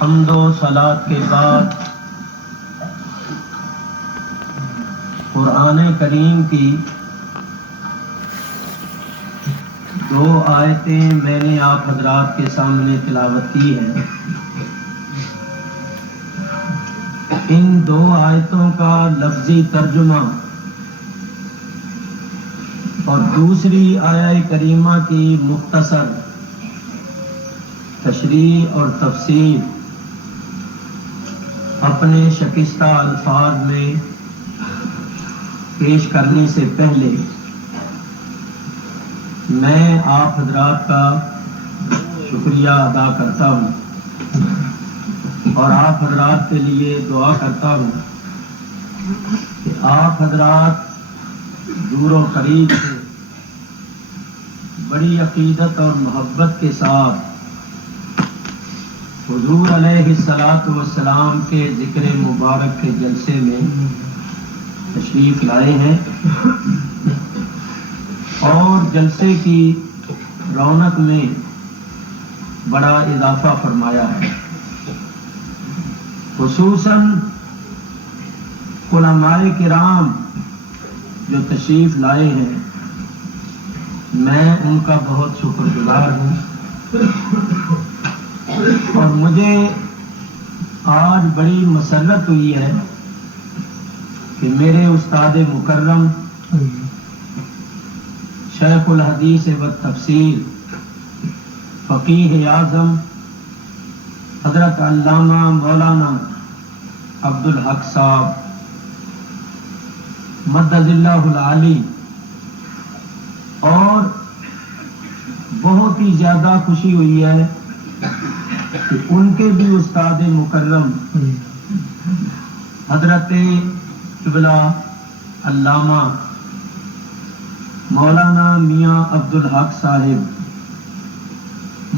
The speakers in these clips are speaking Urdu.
حمد و صلات کے بعد قرآن کریم کی دو آیتیں میں نے آپ حضرات کے سامنے تلاوت کی ہیں۔ ان دو آیتوں کا لفظی ترجمہ اور دوسری آیہ کریمہ کی مختصر تشریح اور تفسیر اپنے شکستہ الفاظ میں پیش کرنے سے پہلے میں آپ حضرات کا شکریہ ادا کرتا ہوں اور آپ حضرات کے لیے دعا کرتا ہوں کہ آپ حضرات دور و قریب سے بڑی عقیدت اور محبت کے ساتھ حضور علیہ الصلاۃ والسلام کے ذکر مبارک کے جلسے میں تشریف لائے ہیں اور جلسے کی رونق میں بڑا اضافہ فرمایا ہے۔ خصوصاً علماء کرام جو تشریف لائے ہیں، میں ان کا بہت شکر گزار ہوں اور مجھے آج بڑی مسرت ہوئی ہے کہ میرے استاد مکرم شیخ الحدیث و تفسیر فقیہ اعظم حضرت علامہ مولانا عبدالحق صاحب مدد اللہ العالی، اور بہت ہی زیادہ خوشی ہوئی ہے کہ ان کے بھی استاد مکرم حضرت قبلہ علامہ مولانا میاں عبدالحق صاحب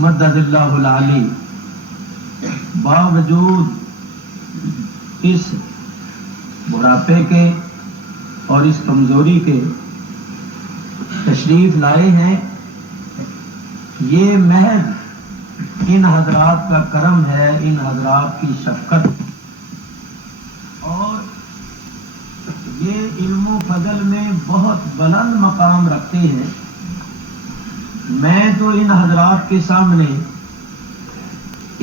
مدد اللہ العالی باوجود اس بڑھاپے کے اور اس کمزوری کے تشریف لائے ہیں۔ یہ محض ان حضرات کا کرم ہے، ان حضرات کی شفقت، اور یہ علم و فضل میں بہت بلند مقام رکھتے ہیں۔ میں تو ان حضرات کے سامنے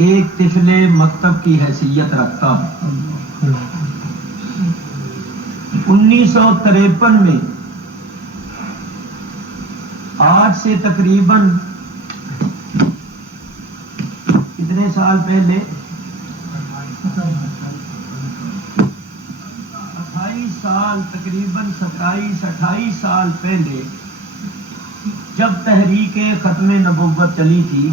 ایک طفل مکتب کی حیثیت رکھتا ہوں۔ 1953 میں آج سے تقریباً کتنے سال پہلے، 28 سال، تقریباً 27-28 سال پہلے جب تحریک ختم نبوت چلی تھی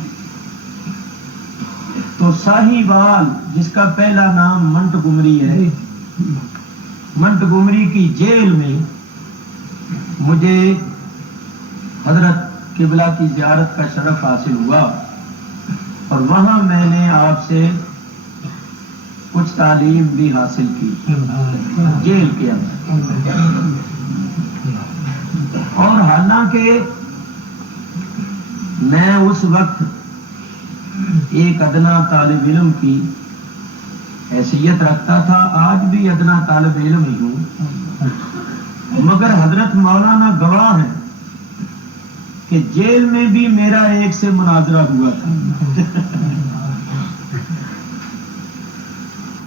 تو ساہیوال، جس کا پہلا نام منٹ گمری ہے، منٹ گمری کی جیل میں مجھے حضرت قبلہ کی زیارت کا شرف حاصل ہوا اور وہاں میں نے آپ سے کچھ تعلیم بھی حاصل کی جیل کے اندر۔ اور حالانکہ میں اس وقت ایک ادنا طالب علم کی حیثیت رکھتا تھا، آج بھی ادنا طالب علم ہی ہوں، مگر حضرت مولانا گواہ ہیں کہ جیل میں بھی میرا ایک سے مناظرہ ہوا تھا۔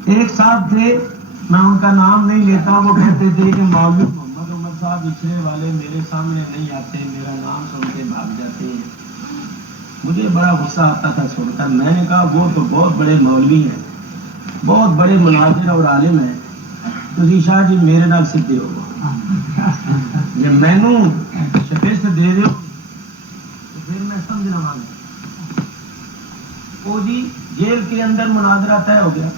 ایک صاحب تھے، میں ان کا نام نہیں لیتا، وہ کہتے تھے کہ مولوی محمد عمر صاحب پچھلے والے میرے سامنے نہیں آتے، میرا نام سن کے بھاگ جاتے ہیں۔ مجھے بڑا غصہ آتا تھا سن کر۔ میں نے کہا وہ تو بہت بڑے مولوی ہیں، بہت بڑے مناظر اور عالم ہیں، تسی شاہ جی میرے نال سیدھے ہو جب مینوں شکست دے دو تو پھر میں سمجھ لواں گا۔ وہ جی جیل کے اندر مناظرہ طے ہو گیا۔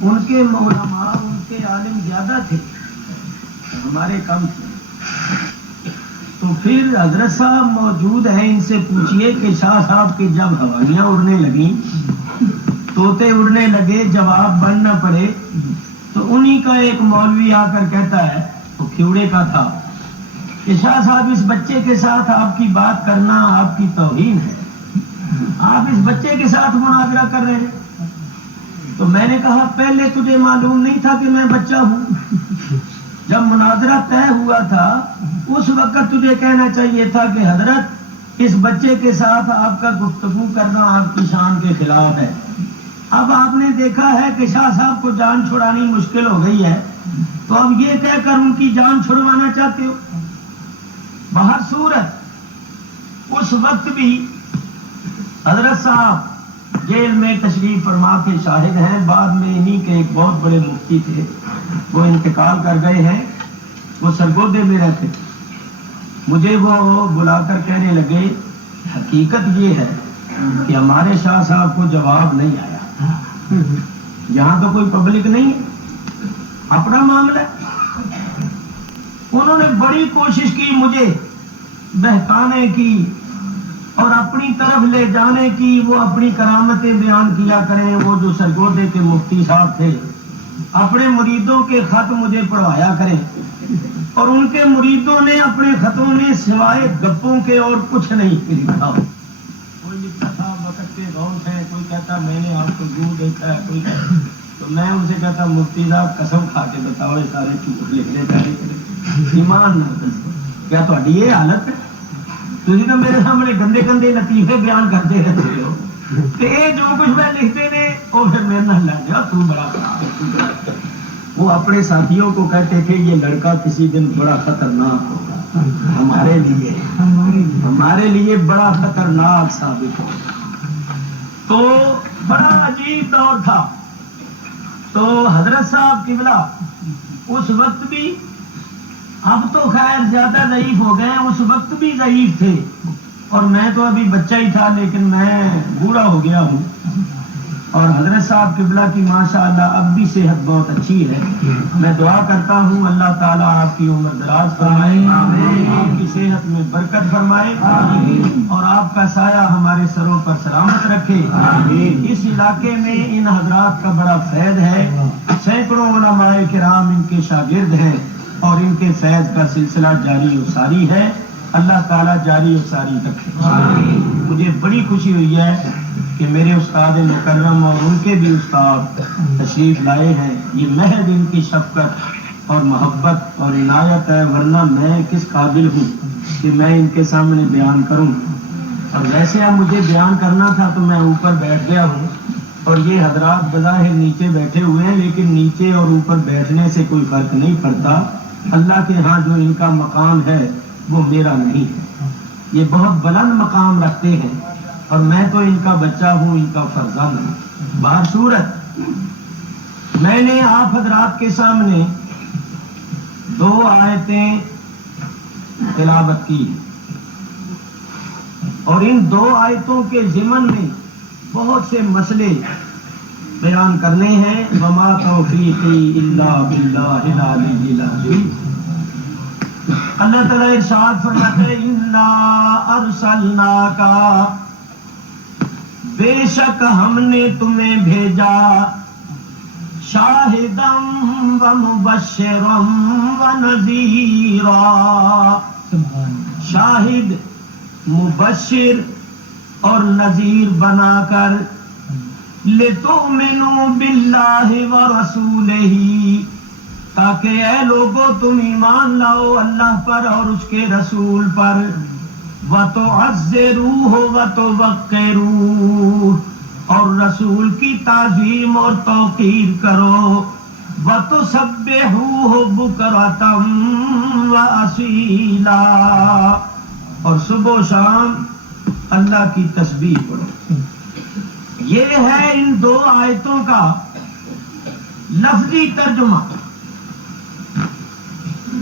ان کے علماء، ان کے عالم زیادہ تھے، ہمارے کم تھے۔ تو پھر حضرت صاحب موجود ہیں، ان سے پوچھئے کہ شاہ صاحب کی جب ہوائیاں اڑنے لگیں، طوطے اڑنے لگے، جواب بننا پڑے، تو انہی کا ایک مولوی آ کر کہتا ہے، وہ کھیوڑے کا تھا، کہ شاہ صاحب اس بچے کے ساتھ آپ کی بات کرنا آپ کی توہین ہے۔ آپ اس بچے کے ساتھ مناظرہ کر رہے ہیں۔ تو میں نے کہا پہلے تجھے معلوم نہیں تھا کہ میں بچہ ہوں؟ جب مناظرہ طے ہوا تھا اس وقت تجھے کہنا چاہیے تھا کہ حضرت اس بچے کے ساتھ آپ کا گفتگو کرنا آپ کی شان کے خلاف ہے۔ اب آپ نے دیکھا ہے کہ شاہ صاحب کو جان چھڑانی مشکل ہو گئی ہے، تو اب یہ کہہ کر ان کی جان چھڑوانا چاہتے ہو؟ بہر صورت اس وقت بھی حضرت صاحب جیل میں تشریف فرما کے شاہد ہیں، بعد میں انہی کے ایک بہت بڑے مفتی تھے، وہ انتقال کر گئے ہیں، وہ سرگودے میں رہتے، مجھے وہ بلا کر کہنے لگے حقیقت یہ ہے کہ ہمارے شاہ صاحب کو جواب نہیں آیا، یہاں تو کوئی پبلک نہیں ہے، اپنا معاملہ ہے۔ انہوں نے بڑی کوشش کی مجھے بہکانے کی اور اپنی طرف لے جانے کی، وہ اپنی کرامتیں بیان کیا کریں، وہ جو سرگودے کے مفتی صاحب تھے اپنے مریدوں کے خط مجھے پڑھوایا کریں، اور ان کے مریدوں نے اپنے خطوں میں سوائے گپوں کے اور کچھ نہیں لکھا۔ کوئی لکھتا تھا وقت کے غوث ہیں، کوئی کہتا میں نے آپ کو یوں دیکھا ہے، کوئی کہتا، تو میں ان سے کہتا مفتی صاحب قسم کھا کے بتاؤ یہ سارے جھوٹ لکھ لیتا ہے، ایمان نہ دسو، کیا تہاڈی یہ حالت ہے؟ تھی تو میرے سامنے گندے گندے لطیفے بیان کرتے رہتے ہو، یہ جو کچھ میں لکھتے نے وہ پھر میرے نہ لگ گیا، تو بڑا خراب ہے۔ وہ اپنے ساتھیوں کو کہتے تھے یہ لڑکا کسی دن بڑا خطرناک ہوگا، ہمارے لیے بڑا خطرناک ثابت ہوگا۔ تو بڑا عجیب دور تھا۔ تو حضرت صاحب قبلہ اس وقت بھی، اب تو خیر زیادہ ضعیف ہو گئے، اس وقت بھی ضعیف تھے، اور میں تو ابھی بچہ ہی تھا، لیکن میں بوڑھا ہو گیا ہوں، اور حضرت صاحب قبلہ کی ماشاءاللہ اب بھی صحت بہت اچھی ہے۔ میں دعا کرتا ہوں اللہ تعالیٰ آپ کی عمر دراز فرمائے، آپ کی صحت میں برکت فرمائے، اور آپ کا سایہ ہمارے سروں پر سلامت رکھے۔ اس علاقے میں ان حضرات کا بڑا فیض ہے، سینکڑوں علماء کرام ان کے شاگرد ہیں، اور ان کے فیض کا سلسلہ جاری و ساری ہے، اللہ تعالیٰ جاری و ساری رکھے۔ مجھے بڑی خوشی ہوئی ہے کہ میرے استاد مکرم اور ان کے بھی استاد تشریف لائے ہیں، یہ محض ان کی شفقت اور محبت اور عنایت ہے، ورنہ میں کس قابل ہوں کہ میں ان کے سامنے بیان کروں، اور ویسے اب مجھے بیان کرنا تھا تو میں اوپر بیٹھ گیا ہوں، اور یہ حضرات بظاہر نیچے بیٹھے ہوئے ہیں، لیکن نیچے اور اوپر بیٹھنے سے کوئی فرق نہیں پڑتا، اللہ کے ہاں جو ان کا مقام ہے وہ میرا نہیں ہے، یہ بہت بلند مقام رکھتے ہیں، اور میں تو ان کا بچہ ہوں، ان کا فرزند ہوں۔ بہر صورت میں نے آپ حضرات کے سامنے 2 آیتیں تلاوت کی، اور ان 2 آیتوں کے ضمن میں بہت سے مسئلے بیان کرنے ہیں۔ وما توفیقی الا باللہ العلی العظیم۔ اللہ تعالیٰ ارشاد فرماتے ہیں انا ارسلناک، بے شک ہم نے تمہیں بھیجا، شاہدا و مبشرا و نذیرا، شاہد، مبشر اور نذیر بنا کر، لتؤمنوا باللہ ورسولہ، تاکہ اے لوگو تم ایمان لاؤ اللہ پر اور اس کے رسول پر، وَتُعَزِّرُوهُ وَتُوَقِّرُوهُ، اور رسول کی تعظیم اور توقیر کرو، وَتُسَبِّحُوهُ بُكْرَةً وَأَصِيلًا، اور صبح و شام اللہ کی تسبیح پڑھو۔ یہ ہے ان 2 آیتوں کا لفظی ترجمہ۔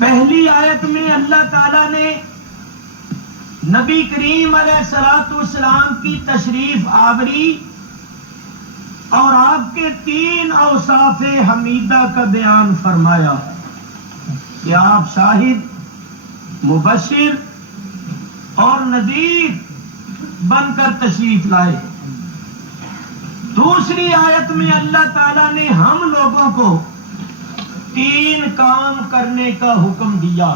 پہلی آیت میں اللہ تعالیٰ نے نبی کریم علیہ الصلوۃ والسلام کی تشریف آوری اور آپ کے 3 اوصاف حمیدہ کا بیان فرمایا کہ آپ شاہد، مبشر اور نذیر بن کر تشریف لائے۔ دوسری آیت میں اللہ تعالیٰ نے ہم لوگوں کو 3 کام کرنے کا حکم دیا۔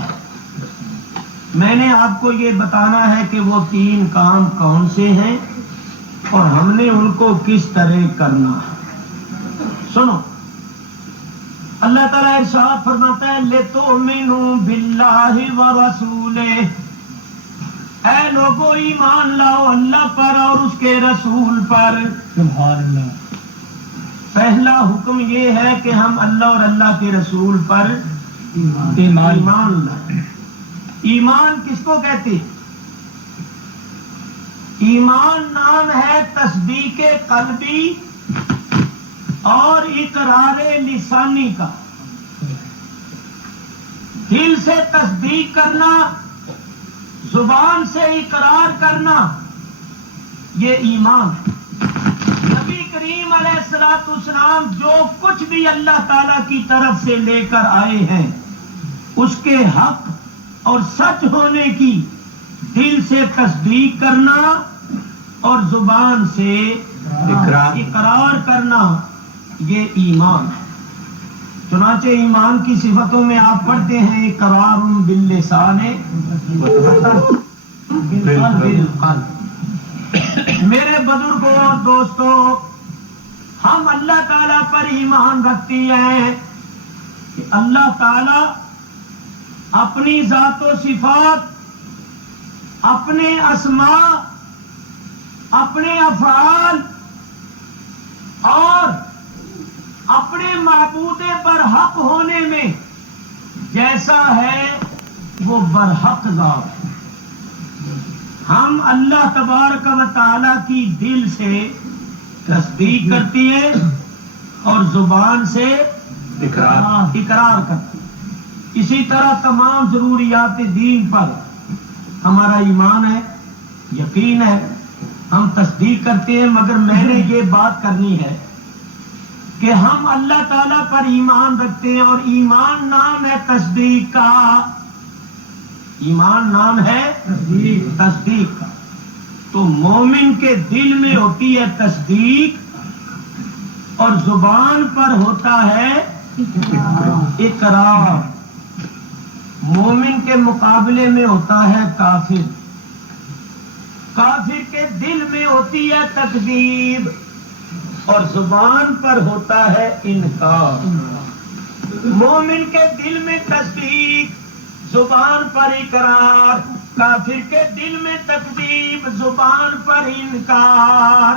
میں نے آپ کو یہ بتانا ہے کہ وہ 3 کام کون سے ہیں، اور ہم نے ان کو کس طرح کرنا ہے۔ سنو، اللہ تعالیٰ ارشاد فرماتا ہے لِتُؤْمِنُوا بِاللَّهِ وَرَسُولِهِ، اے لوگو ایمان لاؤ اللہ پر اور اس کے رسول پر۔ سبحان اللہ۔ پہلا حکم یہ ہے کہ ہم اللہ اور اللہ کے رسول پر ایمان لائیں۔ ایمان کس کو کہتے ہیں؟ ایمان نام ہے تصدیق قلبی اور اقرار لسانی کا۔ دل سے تصدیق کرنا، زبان سے اقرار کرنا، یہ ایمان ہے۔ نبی کریم علیہ الصلوۃ والسلام جو کچھ بھی اللہ تعالی کی طرف سے لے کر آئے ہیں اس کے حق اور سچ ہونے کی دل سے تصدیق کرنا اور زبان سے اقرار کرنا، یہ ایمان ہے۔ چنانچہ ایمان کی صفتوں میں آپ پڑھتے ہیں اقرار باللسان بالقلب۔ میرے بزرگوں اور دوستوں، ہم اللہ تعالیٰ پر ایمان رکھتے ہیں کہ اللہ تعالیٰ اپنی ذات و صفات، اپنے اسماء، اپنے افعال اور اپنے معبود برحق ہونے میں جیسا ہے وہ برحق ذات ہے۔ ہم اللہ تبارک و تعالی کی دل سے تصدیق کرتی ہے اور زبان سے اقرار کرتی ہے۔ اسی طرح تمام ضروریات دین پر ہمارا ایمان ہے، یقین ہے، ہم تصدیق کرتے ہیں، مگر میں نے یہ بات کرنی ہے کہ ہم اللہ تعالیٰ پر ایمان رکھتے ہیں اور ایمان نام ہے تصدیق کا۔ ایمان نام ہے تصدیق کا۔ تو مومن کے دل میں ہوتی ہے تصدیق اور زبان پر ہوتا ہے اقرار۔ مومن کے مقابلے میں ہوتا ہے کافر۔ کافر کے دل میں ہوتی ہے تکذیب اور زبان پر ہوتا ہے انکار۔ مومن کے دل میں تصدیق، زبان پر اقرار، کافر کے دل میں تکذیب، زبان پر انکار۔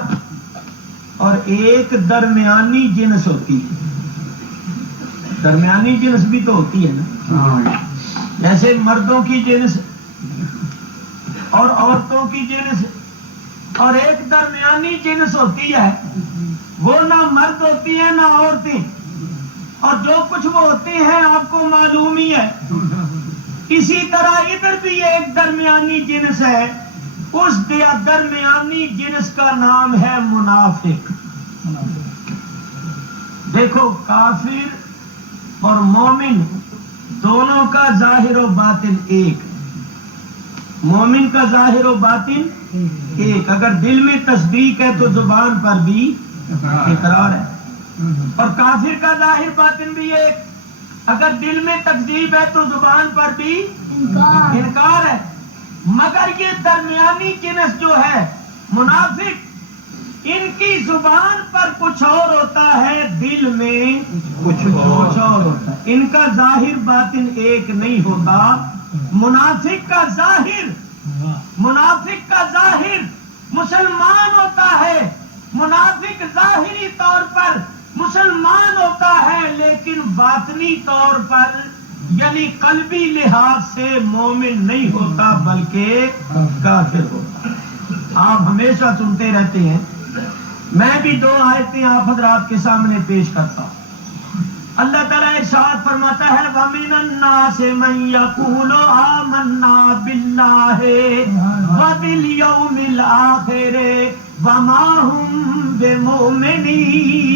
اور ایک درمیانی جنس ہوتی ہے۔ درمیانی جنس بھی تو ہوتی ہے نا، جیسے مردوں کی جنس اور عورتوں کی جنس، اور ایک درمیانی جنس ہوتی ہے، وہ نہ مرد ہوتی ہے نہ عورتیں، اور جو کچھ وہ ہوتے ہیں آپ کو معلوم ہی ہے۔ اسی طرح ادھر بھی ایک درمیانی جنس ہے، اس درمیانی جنس کا نام ہے منافق۔ دیکھو، کافر اور مومن دونوں کا ظاہر و باطن ایک، مومن کا ظاہر و باطن ایک۔ اگر دل میں تصدیق ہے تو زبان پر بھی اقرار ہے، اور کافر کا ظاہر باطن بھی ایک۔ اگر دل میں تکذیب ہے تو زبان پر بھی انکار ہے۔ مگر یہ درمیانی جنس جو ہے منافق، ان کی زبان پر کچھ اور ہوتا ہے، دل میں کچھ اور ہوتا ہے۔ ان کا ظاہر باطن ایک نہیں ہوتا۔ منافق کا ظاہر مسلمان ہوتا ہے، منافق ظاہری طور پر مسلمان ہوتا ہے لیکن باطنی طور پر یعنی قلبی لحاظ سے مومن نہیں ہوتا بلکہ کافر ہوتا۔ آپ ہمیشہ سنتے رہتے ہیں، میں بھی دو آیتیں آپ حضرات کے سامنے پیش کرتا ہوں۔ اللہ تعالیٰ ارشاد فرماتا ہے وَمِنَ النَّاسِ مَن يَقُولُ آمَنَّا بِاللَّهِ وَبِالْيَوْمِ الْآخِرِ وَمَا هُمْ بِمُؤْمِنِينَ۔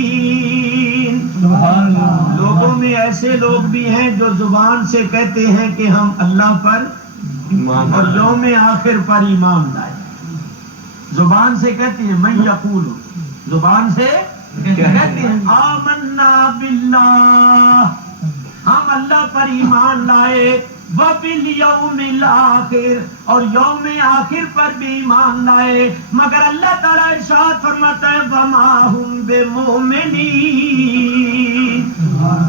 لوگوں میں ایسے لوگ بھی ہیں جو زبان سے کہتے ہیں کہ ہم اللہ پر اور یوم آخر پر ایمان لائے۔ زبان سے کہتے ہیں من یقول، زبان سے کہتے ہیں آمنا باللہ، ہم اللہ اللہ پر ایمان لائے، وَبِالْيَوْمِ الْآخِرِ اور یوم آخر پر بھی ایمان لائے، مگر اللہ تعالیٰ ارشاد فرماتا ہے وَمَا هُمْ بِمُؤْمِنِينَ،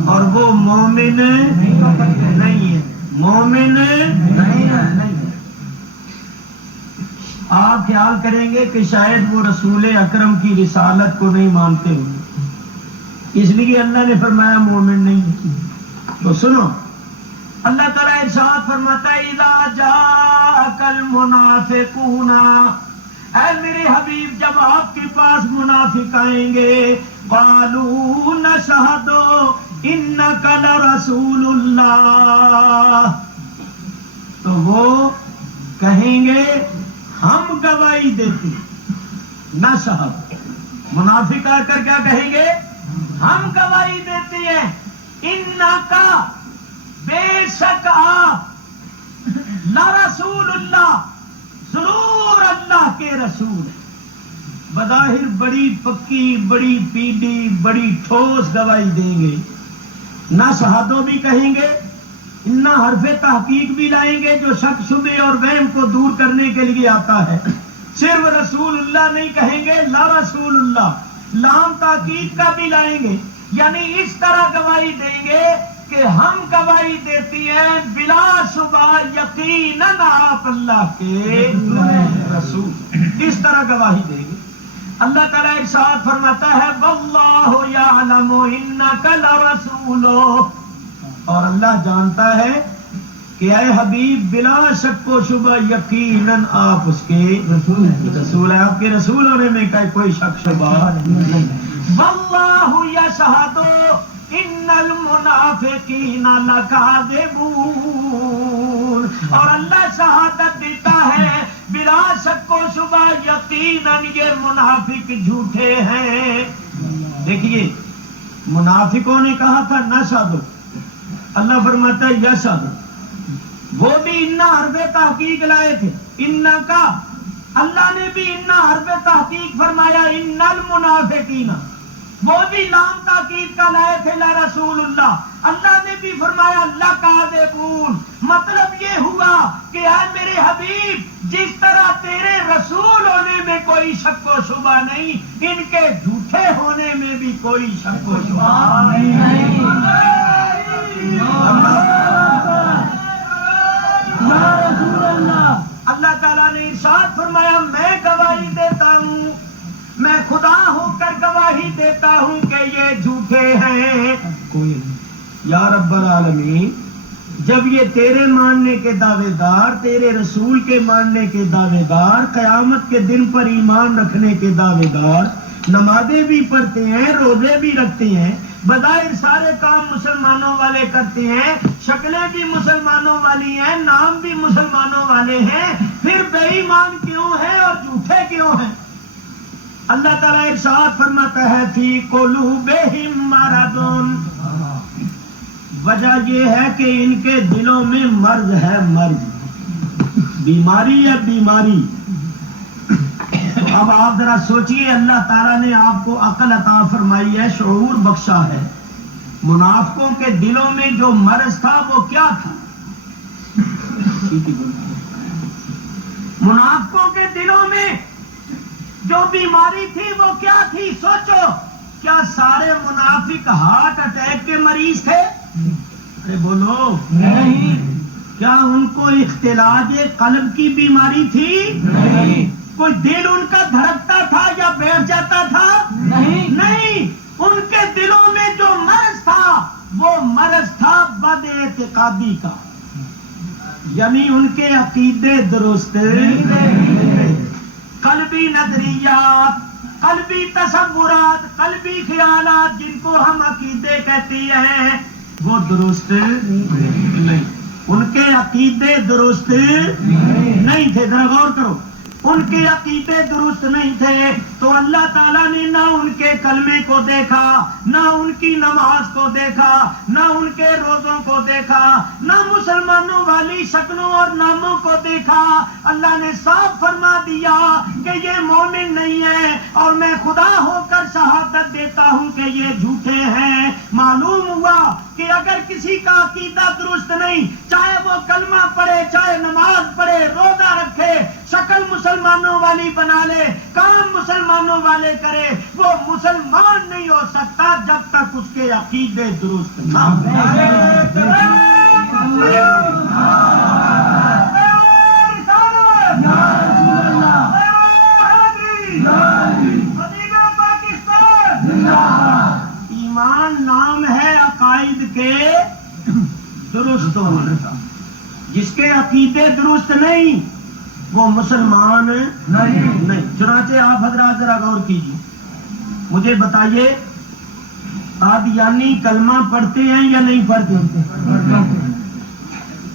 اور وہ مومن نہیں ہے، مومن نہیں ہے۔ آپ خیال کریں گے کہ شاید وہ رسول اکرم کی رسالت کو نہیں مانتے ہوں، اس لیے اللہ نے فرمایا مومن نہیں۔ تو سنو، اللہ تعالیٰ ارشاد فرماتا ہے اذا جاءک المنافقون، اے میرے حبیب جب آپ کے پاس منافق آئیں گے، قالوا نشہد انک لرسول اللہ، تو وہ کہیں گے ہم گواہی دیتے ہیں، نشہد، منافق آ کر کیا کہیں گے؟ ہم گواہی دیتے ہیں، انک بے شک آپ، لرسول اللہ ضرور اللہ کے رسول ہیں۔ بظاہر بڑی پکی، بڑی پیڈی، بڑی ٹھوس گواہی دیں گے، نہ شہادو بھی کہیں گے، نہ حرف تحقیق بھی لائیں گے جو شک شبے اور وہم کو دور کرنے کے لیے آتا ہے، صرف رسول اللہ نہیں کہیں گے، لا رسول اللہ، لام تاکید کا بھی لائیں گے، یعنی اس طرح گواہی دیں گے کہ ہم گواہی دیتی ہیں بلا شبہ یقیناً آپ اللہ کے رسول، اس طرح گواہی دیں گے۔ اللہ تعالیٰ ارشاد فرماتا ہے واللہ یعلم انک لرسولہ، اور اللہ جانتا ہے کہ اے حبیب بلا شک و شبہ یقیناً آپ اس کے رسول ہیں، آپ کے رسول ہونے میں کوئی شک شبہ نہیں۔ واللہ یشہد ان المنافقین لکاذبون، اور اللہ شہادت دیتا ہے بلا شک و شبہ یقیناً یہ منافق جھوٹے ہیں۔ دیکھیے منافقوں نے کہا تھا نشہد، اللہ فرماتا ہے یشہد، وہ بھی انا حرف تحقیق لائے تھے، انا کا، اللہ نے بھی انا حرف تحقیق فرمایا، ان المنافقین، وہ بھی لام تاکید کا لائے تھے لا رسول اللہ، اللہ نے بھی فرمایا لکاذبون، مطلب یہ ہوا کہ اے میرے حبیب جس طرح تیرے رسول ہونے میں کوئی شک و شبہ نہیں، ان کے جھوٹے ہونے میں بھی کوئی شک و شبہ نہیں۔ اللہ تعالیٰ نے ارشاد فرمایا میں گواہی دیتا ہوں، میں خدا ہو کر گواہی دیتا ہوں کہ یہ جھوٹے ہیں۔ یا رب العالمین، جب یہ تیرے ماننے کے دعوے دار، تیرے رسول کے ماننے کے دعوے دار، قیامت کے دن پر ایمان رکھنے کے دعوے دار، نمازیں بھی پڑھتے ہیں، روزے بھی رکھتے ہیں، بظاہر سارے کام مسلمانوں والے کرتے ہیں، شکلیں بھی مسلمانوں والی ہیں، نام بھی مسلمانوں والے ہیں، پھر بے ایمان کیوں ہیں اور جھوٹے کیوں ہیں؟ اللہ تعالیٰ ارشاد فرماتا ہے فی قلوبہم مرض، وجہ یہ ہے کہ ان کے دلوں میں مرض ہے، مرض، بیماری ہے، بیماری۔ اب آپ ذرا سوچئے، اللہ تعالیٰ نے آپ کو عقل عطا فرمائی ہے، شعور بخشا ہے، منافقوں کے دلوں میں جو مرض تھا وہ کیا تھا؟ منافقوں کے دلوں میں جو بیماری تھی وہ کیا تھی؟ سوچو، کیا سارے منافق ہارٹ اٹیک کے مریض تھے؟ ارے بولو نہیں۔ کیا ان کو اختلاج قلب کی بیماری تھی؟ نہیں۔ کوئی دل ان کا دھڑکتا تھا یا بیٹھ جاتا تھا؟ نہیں۔ ان کے دلوں میں جو مرض تھا وہ مرض تھا بد اعتقادی کا، یعنی ان کے عقیدے درست قلبی نظریات، قلبی تصورات، قلبی خیالات جن کو ہم عقیدے کہتے ہیں وہ درست نہیں، ان کے عقیدے درست نہیں تھے۔ ذرا غور کرو، ان کے عقیدے درست نہیں تھے تو اللہ تعالیٰ نے نہ ان کے کلمے کو دیکھا، نہ ان کی نماز کو دیکھا، نہ ان کے روزوں کو دیکھا، نہ مسلمانوں والی شکلوں اور ناموں کو دیکھا۔ اللہ نے صاف فرما دیا کہ یہ مومن نہیں ہے، اور میں خدا ہو کر شہادت دیتا ہوں کہ یہ جھوٹے ہیں۔ معلوم ہوا کہ اگر کسی کا عقیدہ درست نہیں، چاہے وہ کلمہ پڑھے، چاہے نماز پڑھے، روزہ رکھے، شکل مسلمانوں والی بنا لے، کام مسلمانوں والے کرے، وہ مسلمان نہیں ہو سکتا جب تک اس کے عقیدے درست نہ ہوں۔ ایمان نام ہے عقائد کے درست ہونے کا، جس کے عقیدے درست نہیں وہ مسلمان نہیں۔ چنانچہ آپ حضرات ذرا غور کیجیے، مجھے بتائیے قادیانی کلمہ پڑھتے ہیں یا نہیں پڑھتے؟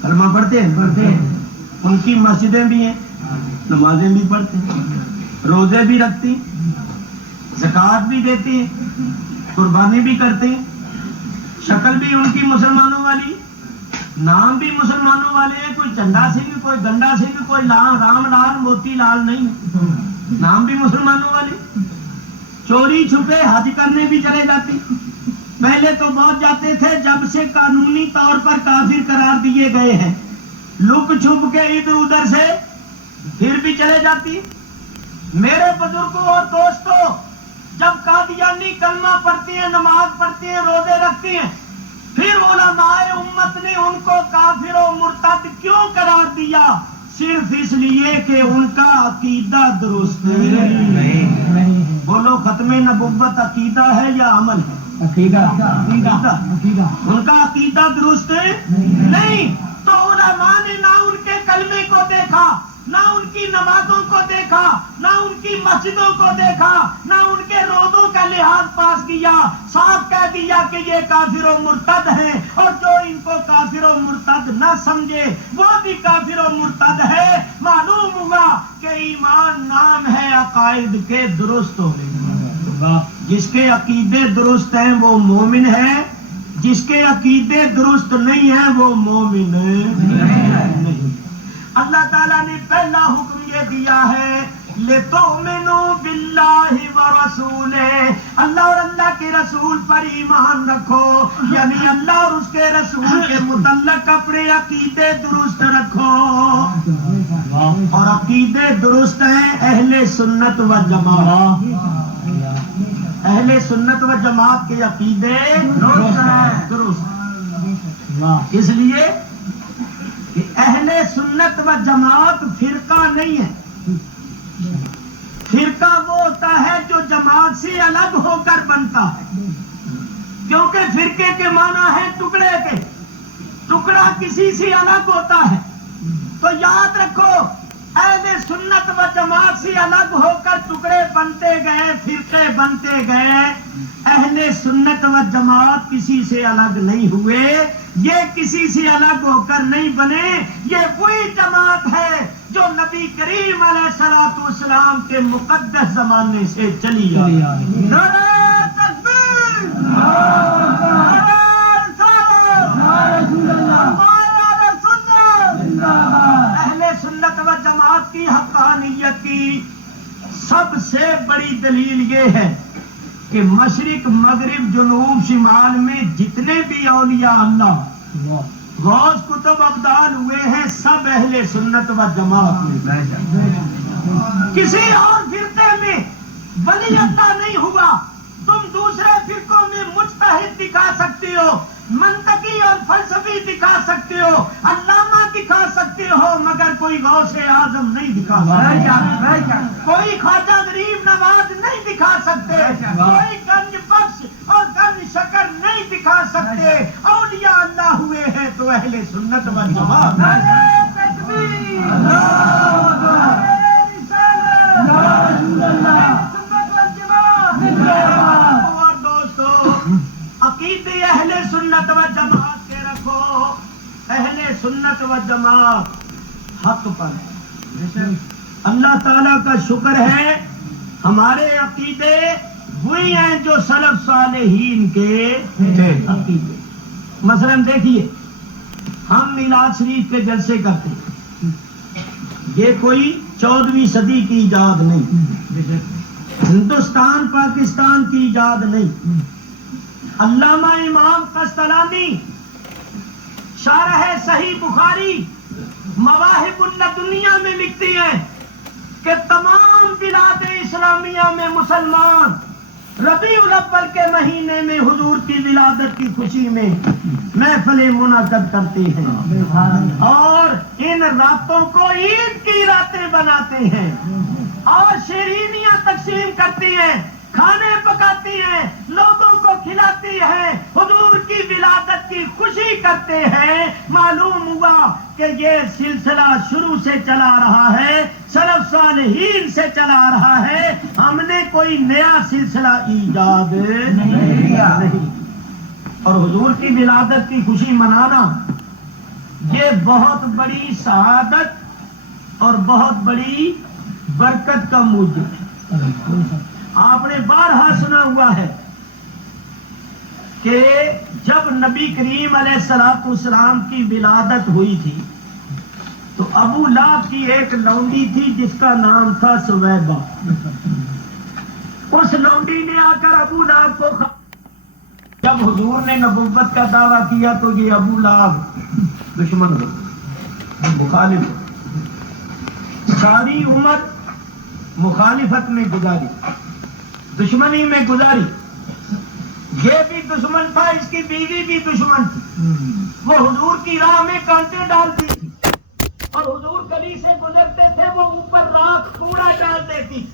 کلمہ پڑھتے ہیں، ان کی مسجدیں بھی ہیں، نمازیں بھی پڑھتے ہیں، روزے بھی رکھتے ہیں، زکوٰۃ بھی دیتے ہیں، قربانی بھی کرتے ہیں، شکل بھی ان کی مسلمانوں والی، نام بھی مسلمانوں والے ہیں، کوئی چنڈا سنگھ، کوئی گنڈا سنگھ، کوئی رام لال موتی لال نہیں، نام بھی مسلمانوں والے، چوری چھپے حج کرنے بھی چلے جاتے، پہلے تو بہت جاتے تھے، جب سے قانونی طور پر کافر قرار دیے گئے ہیں، لک چھپ کے ادھر ادھر سے پھر بھی چلے جاتی۔ میرے بزرگوں اور دوستوں، جب قادیانی کلمہ پڑھتے ہیں، نماز پڑھتے ہیں، روزے رکھتے ہیں، پھر علماء امت نے ان کو کافر و مرتد کیوں قرار دیا؟ صرف اس لیے کہ ان کا عقیدہ درست نہیں۔ بولو، ختم نبوت عقیدہ ہے یا عمل ہے؟ عقیدہ۔ ان کا عقیدہ درست نہیں، تو علماء نے نہ ان کے کلمے کو دیکھا، نہ ان کی نمازوں کو دیکھا، نہ ان کی مسجدوں کو دیکھا، نہ ان کے روزوں کا لحاظ پاس کیا، صاف کہہ دیا کہ یہ کافر و مرتد ہیں، اور جو ان کو کافر و مرتد نہ سمجھے وہ بھی کافر و مرتد ہے۔ معلوم ہوا کہ ایمان نام ہے عقائد کے درست ہونے کا، جس کے عقیدے درست ہیں وہ مومن ہے، جس کے عقیدے درست نہیں ہیں وہ مومن نہیں۔ اللہ تعالیٰ نے پہلا حکم یہ دیا ہے لِتُؤْمِنُوا بِاللَّهِ وَرَسُولِهِ، اللہ اور اللہ کے رسول پر ایمان رکھو، یعنی اللہ اور اس کے رسول کے متعلق اپنے عقیدے درست رکھو، اور عقیدے درست ہیں اہل سنت و جماعت، اہل سنت و جماعت کے عقیدے درست، اس لیے کہ اہل سنت و جماعت فرقہ نہیں ہے۔ فرقہ وہ ہوتا ہے جو جماعت سے الگ ہو کر بنتا ہے، کیونکہ فرقے کے معنی ہے ٹکڑے کے، ٹکڑا کسی سے الگ ہوتا ہے۔ تو یاد رکھو، اہل سنت و جماعت سے الگ ہو کر ٹکڑے بنتے گئے، فرقے بنتے گئے، اہل سنت و جماعت کسی سے الگ نہیں ہوئے، یہ کسی سے الگ ہو کر نہیں بنے، یہ وہی جماعت ہے جو نبی کریم علیہ الصلوۃ والسلام کے مقدس زمانے سے چلی آئی۔ نعرہ تکبیر، نعرہ رسالت، اہل سنت و جماعت کی حقانیت کی سب سے بڑی دلیل یہ ہے کہ مشرق مغرب جنوب شمال میں جتنے بھی اولیاء اللہ غوث کتب ابدال ہوئے ہیں، سب اہل سنت و جماعت میں، کسی اور فرقے میں ولی اللہ نہیں ہوا۔ تم دوسرے فرقوں میں مجتہد دکھا سکتے ہو، منطقی اور فلسفی دکھا سکتے ہو، علامہ دکھا سکتے ہو، مگر کوئی غوث اعظم نہیں دکھا سکتے، کوئی خواجہ غریب نواز نہیں دکھا سکتے، کوئی گنج بخش اور گنج شکر نہیں دکھا سکتے۔ اولیاء اللہ ہوئے ہیں تو اہل سنت و جماعت۔ اور دوستو، عقیدے اہل سنت و جماعت کے رکھو، اہل سنت و جماعت حق پر ہے۔ اللہ تعالیٰ کا شکر ہے، ہمارے عقیدے وہی ہیں جو سلف صالحین کے عقیدے۔ مثلا دیکھیے، ہم میلاد شریف کے جلسے کرتے ہیں، یہ کوئی 14ویں صدی کی ایجاد نہیں، ہندوستان پاکستان کی ایجاد نہیں۔ علامہ امام قسطلانی شارح صحیح بخاری مواہب اللدنیہ میں لکھتی ہیں کہ تمام بلاد اسلامیہ میں مسلمان ربیع الاول کے مہینے میں حضور کی ولادت کی خوشی میں محفلیں منعقد کرتے ہیں اور ان راتوں کو عید کی راتیں بناتے ہیں اور شیرینیاں تقسیم کرتی ہیں، کھانے پکاتی ہیں، لوگوں کو کھلاتی ہیں، حضور کی ولادت کی خوشی کرتے ہیں۔ معلوم ہوا کہ یہ سلسلہ شروع سے چلا رہا ہے، سلف صالحین سے چلا رہا ہے، ہم نے کوئی نیا سلسلہ ایجاد نہیں کیا۔ اور حضور کی ولادت کی خوشی منانا یہ بہت بڑی سعادت اور بہت بڑی برکت کا موجب ہے۔ آپ نے بارہا سنا ہوا ہے کہ جب نبی کریم علیہ الصلوۃ والسلام کی ولادت ہوئی تھی تو ابو لہب کی ایک لونڈی تھی جس کا نام تھا سویبہ۔ اس لونڈی نے آ کر ابو لہب کو جب حضور نے نبوت کا دعویٰ کیا تو یہ ابو لہب دشمن ہو، مخالف ہو، ساری عمر مخالفت میں گزاری، دشمنی میں گزاری۔ یہ بھی دشمن تھا، اس کی بیوی بھی دشمن تھی، وہ حضور کی راہ میں کانٹے ڈالتی تھی اور حضور گلی سے گزرتے تھے وہ اوپر راکھ کوڑا ڈال دیتی۔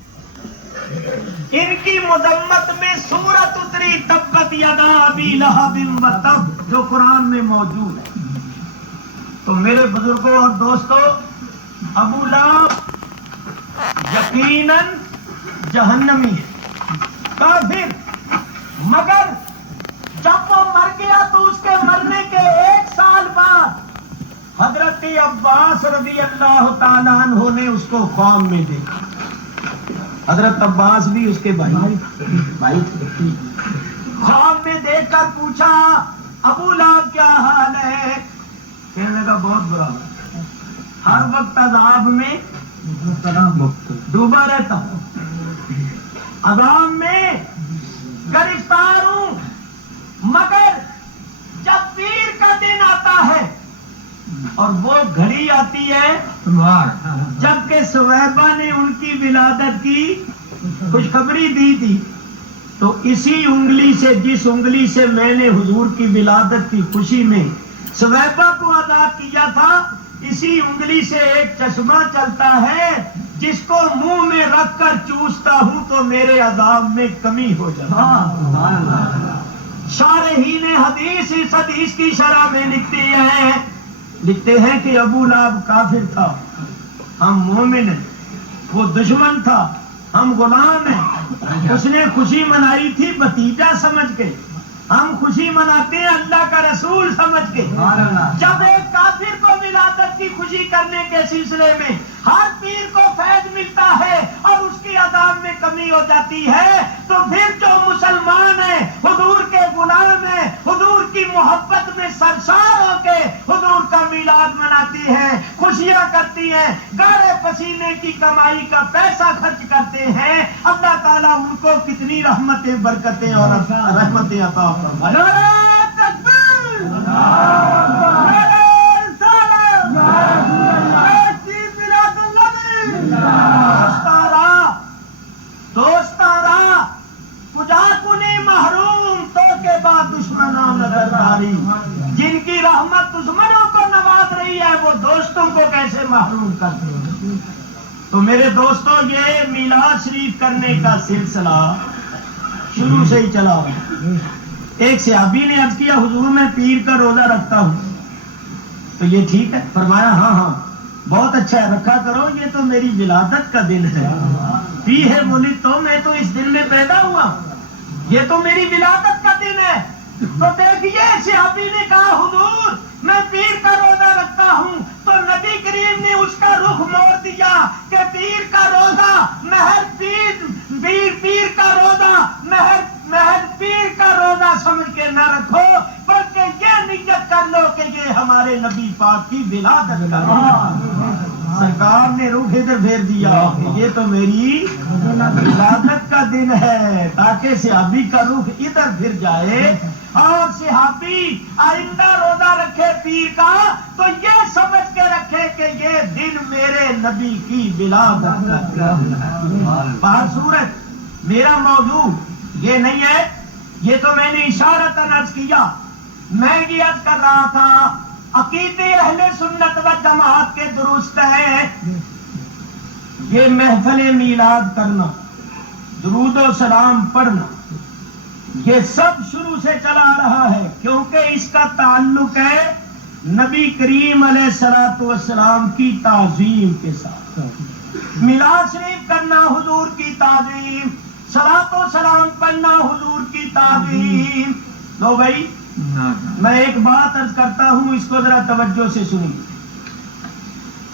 ان کی مذمت میں سورت اتری تبت یدا ابی لہب وتب، جو قرآن میں موجود ہے۔ تو میرے بزرگوں اور دوستوں، ابو لہب یقیناً جہنمی ہے، کافر، مگر جب وہ مر گیا تو اس کے مرنے کے 1 سال بعد حضرت عباس رضی اللہ تعالیٰ عنہ نے اس کو خواب میں دیکھا۔ حضرت عباس بھی اس کے بھائی تھے۔ خواب میں دیکھ کر پوچھا ابو لہب کیا حال ہے؟ کہنے کا بہت برا ہے، ہر وقت عذاب میں ڈوبا رہتا ہوں، عذاب میں گرفتار ہوں، مگر جب پیر کا دن آتا ہے اور وہ گھڑی آتی ہے جبکہ سویبہ نے ان کی ولادت کی خوشخبری دی تھی، تو اسی انگلی سے، جس انگلی سے میں نے حضور کی ولادت کی خوشی میں سویبہ کو آزاد کیا تھا، اسی انگلی سے ایک چشمہ چلتا ہے جس کو منہ میں رکھ کر چوستا ہوں تو میرے عذاب میں کمی ہو جاتا ہے۔ شارحین حدیث اس حدیث کی شرح میں لکھتے ہیں کہ ابو لہب کافر تھا، ہم مومن ہیں، وہ دشمن تھا، ہم غلام ہیں۔ اس نے خوشی منائی تھی بھتیجا سمجھ کے، ہم خوشی مناتے ہیں اللہ کا رسول سمجھ کے۔ جب ایک کافر کو ولادت کی خوشی کرنے کے سلسلے میں ہر پیر کو فیض ملتا ہے اور اس کی عذاب میں کمی ہو جاتی ہے، تو پھر جو مسلمان ہیں، حضور کے غلام ہیں، حضور کی محبت میں سرشار ہو کے حضور کا میلاد مناتی ہیں، خوشیاں کرتی ہیں، گارے پسینے کی کمائی کا پیسہ خرچ کرتے ہیں، اللہ تعالیٰ ان کو کتنی رحمتیں، برکتیں اور رحمتیں عطا فرمائے۔ نعرہ تکبیر، دوستارا کجا کنی محروم تو کے بعد دشمنوں نظرداری، جن کی رحمت دشمنوں کو نواز رہی ہے وہ دوستوں کو کیسے محروم کرتے ہیں۔ تو میرے دوستوں، یہ میلاد شریف کرنے کا سلسلہ شروع سے ہی چلا ہوا۔ ایک صحابی نے عرض کیا حضور میں پیر کا روزہ رکھتا ہوں، تو یہ ٹھیک ہے؟ فرمایا ہاں بہت اچھا ہے، رکھا کرو، یہ تو میری ولادت کا دن ہے، فی ہے ولدت، تو میں تو اس دن میں پیدا ہوا، یہ تو میری ولادت کا دن ہے۔ تو دیکھیے صحابی نے کہا حضور میں پیر کا روزہ رکھتا ہوں، تو نبی کریم نے اس کا رخ موڑ دیا کہ پیر کا روزہ محض پیر کا روزہ محض پیر کا روزہ سمجھ کے نہ رکھو، بلکہ یہ نیت کر لو کہ یہ ہمارے نبی پاک کی ولادت کا دن۔ سرکار نے رخ ادھر پھیر دیا کہ یہ تو میری ولادت کا دن ہے، تاکہ صحابی کا رخ ادھر پھر جائے اور صحابی آئندہ روزہ روزہ رکھے پیر کا تو یہ سمجھ کے رکھے کہ یہ دن میرے نبی کی ولادت کا۔ بہر صورت میرا موضوع یہ نہیں ہے، یہ تو میں نے اشارتاً عرض کیا۔ میں یہ عرض کر رہا تھا عقیدے اہل سنت و جماعت کے درست ہے یہ محفل میلاد کرنا، درود و سلام پڑھنا، یہ سب شروع سے چلا آ رہا ہے، کیونکہ اس کا تعلق ہے نبی کریم علیہ الصلوۃ والسلام کی تعظیم کے ساتھ۔ میلاد شریف کرنا حضور کی تعظیم، صلاۃ و سلام پڑھنا حضور کی تعظیم۔ لو بھائی میں ایک بات عرض کرتا ہوں، اس کو ذرا توجہ سے سنیے۔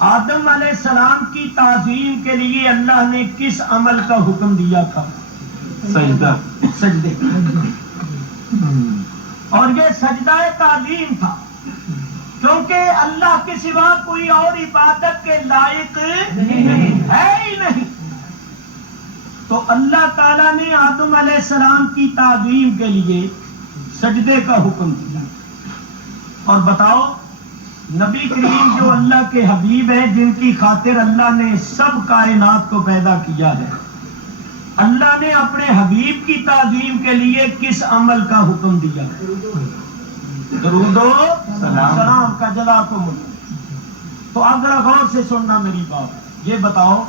آدم علیہ السلام کی تعظیم کے لیے اللہ نے کس عمل کا حکم دیا تھا؟ سجدہ، سجدے۔ اور یہ سجدہ تعظیم تھا، کیونکہ اللہ کے سوا کوئی اور عبادت کے لائق ہے ہی نہیں۔ تو اللہ تعالیٰ نے آدم علیہ السلام کی تعظیم کے لیے سجدے کا حکم دیا۔ اور بتاؤ، نبی کریم جو اللہ کے حبیب ہیں، جن کی خاطر اللہ نے سب کائنات کو پیدا کیا ہے، اللہ نے اپنے حبیب کی تعظیم کے لیے کس عمل کا حکم دیا؟ درود و سلام کا، جزاکم اللہ۔ تو اب ذرا غور سے سننا میری بات، یہ بتاؤ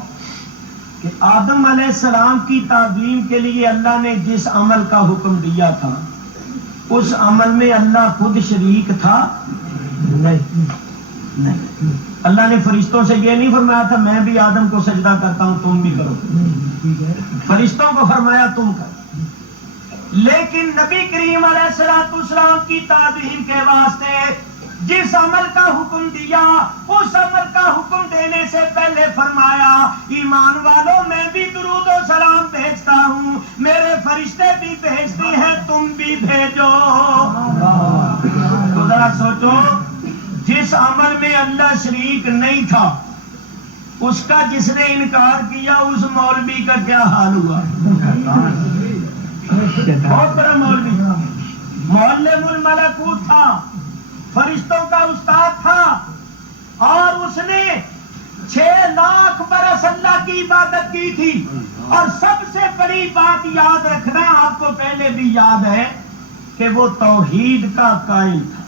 کہ آدم علیہ السلام کی تعظیم کے لیے اللہ نے جس عمل کا حکم دیا تھا، اس عمل میں اللہ خود شریک تھا؟ نہیں۔ اللہ نے فرشتوں سے یہ نہیں فرمایا تھا میں بھی آدم کو سجدہ کرتا ہوں تم بھی کرو، فرشتوں کو فرمایا تم کرو۔ لیکن نبی کریم علیہ السلام کی تعظیم کے واسطے جس عمل کا حکم دیا، اس عمل کا حکم دینے سے پہلے فرمایا ایمان والوں میں بھی درود و سلام بھیجتا ہوں، میرے فرشتے بھی بھیجتے ہیں، تم بھی بھیجو۔ تو ذرا سوچو، جس عمل میں اللہ شریک نہیں تھا اس کا جس نے انکار کیا، اس مولوی کا کیا حال ہوا؟ بہت بڑا مولوی تھا، معلم الملکوت تھا، فرشتوں کا استاد تھا، اور اس نے 6 لاکھ برس اللہ کی عبادت کی تھی۔ اور سب سے بڑی بات یاد رکھنا، آپ کو پہلے بھی یاد ہے کہ وہ توحید کا قائل تھا،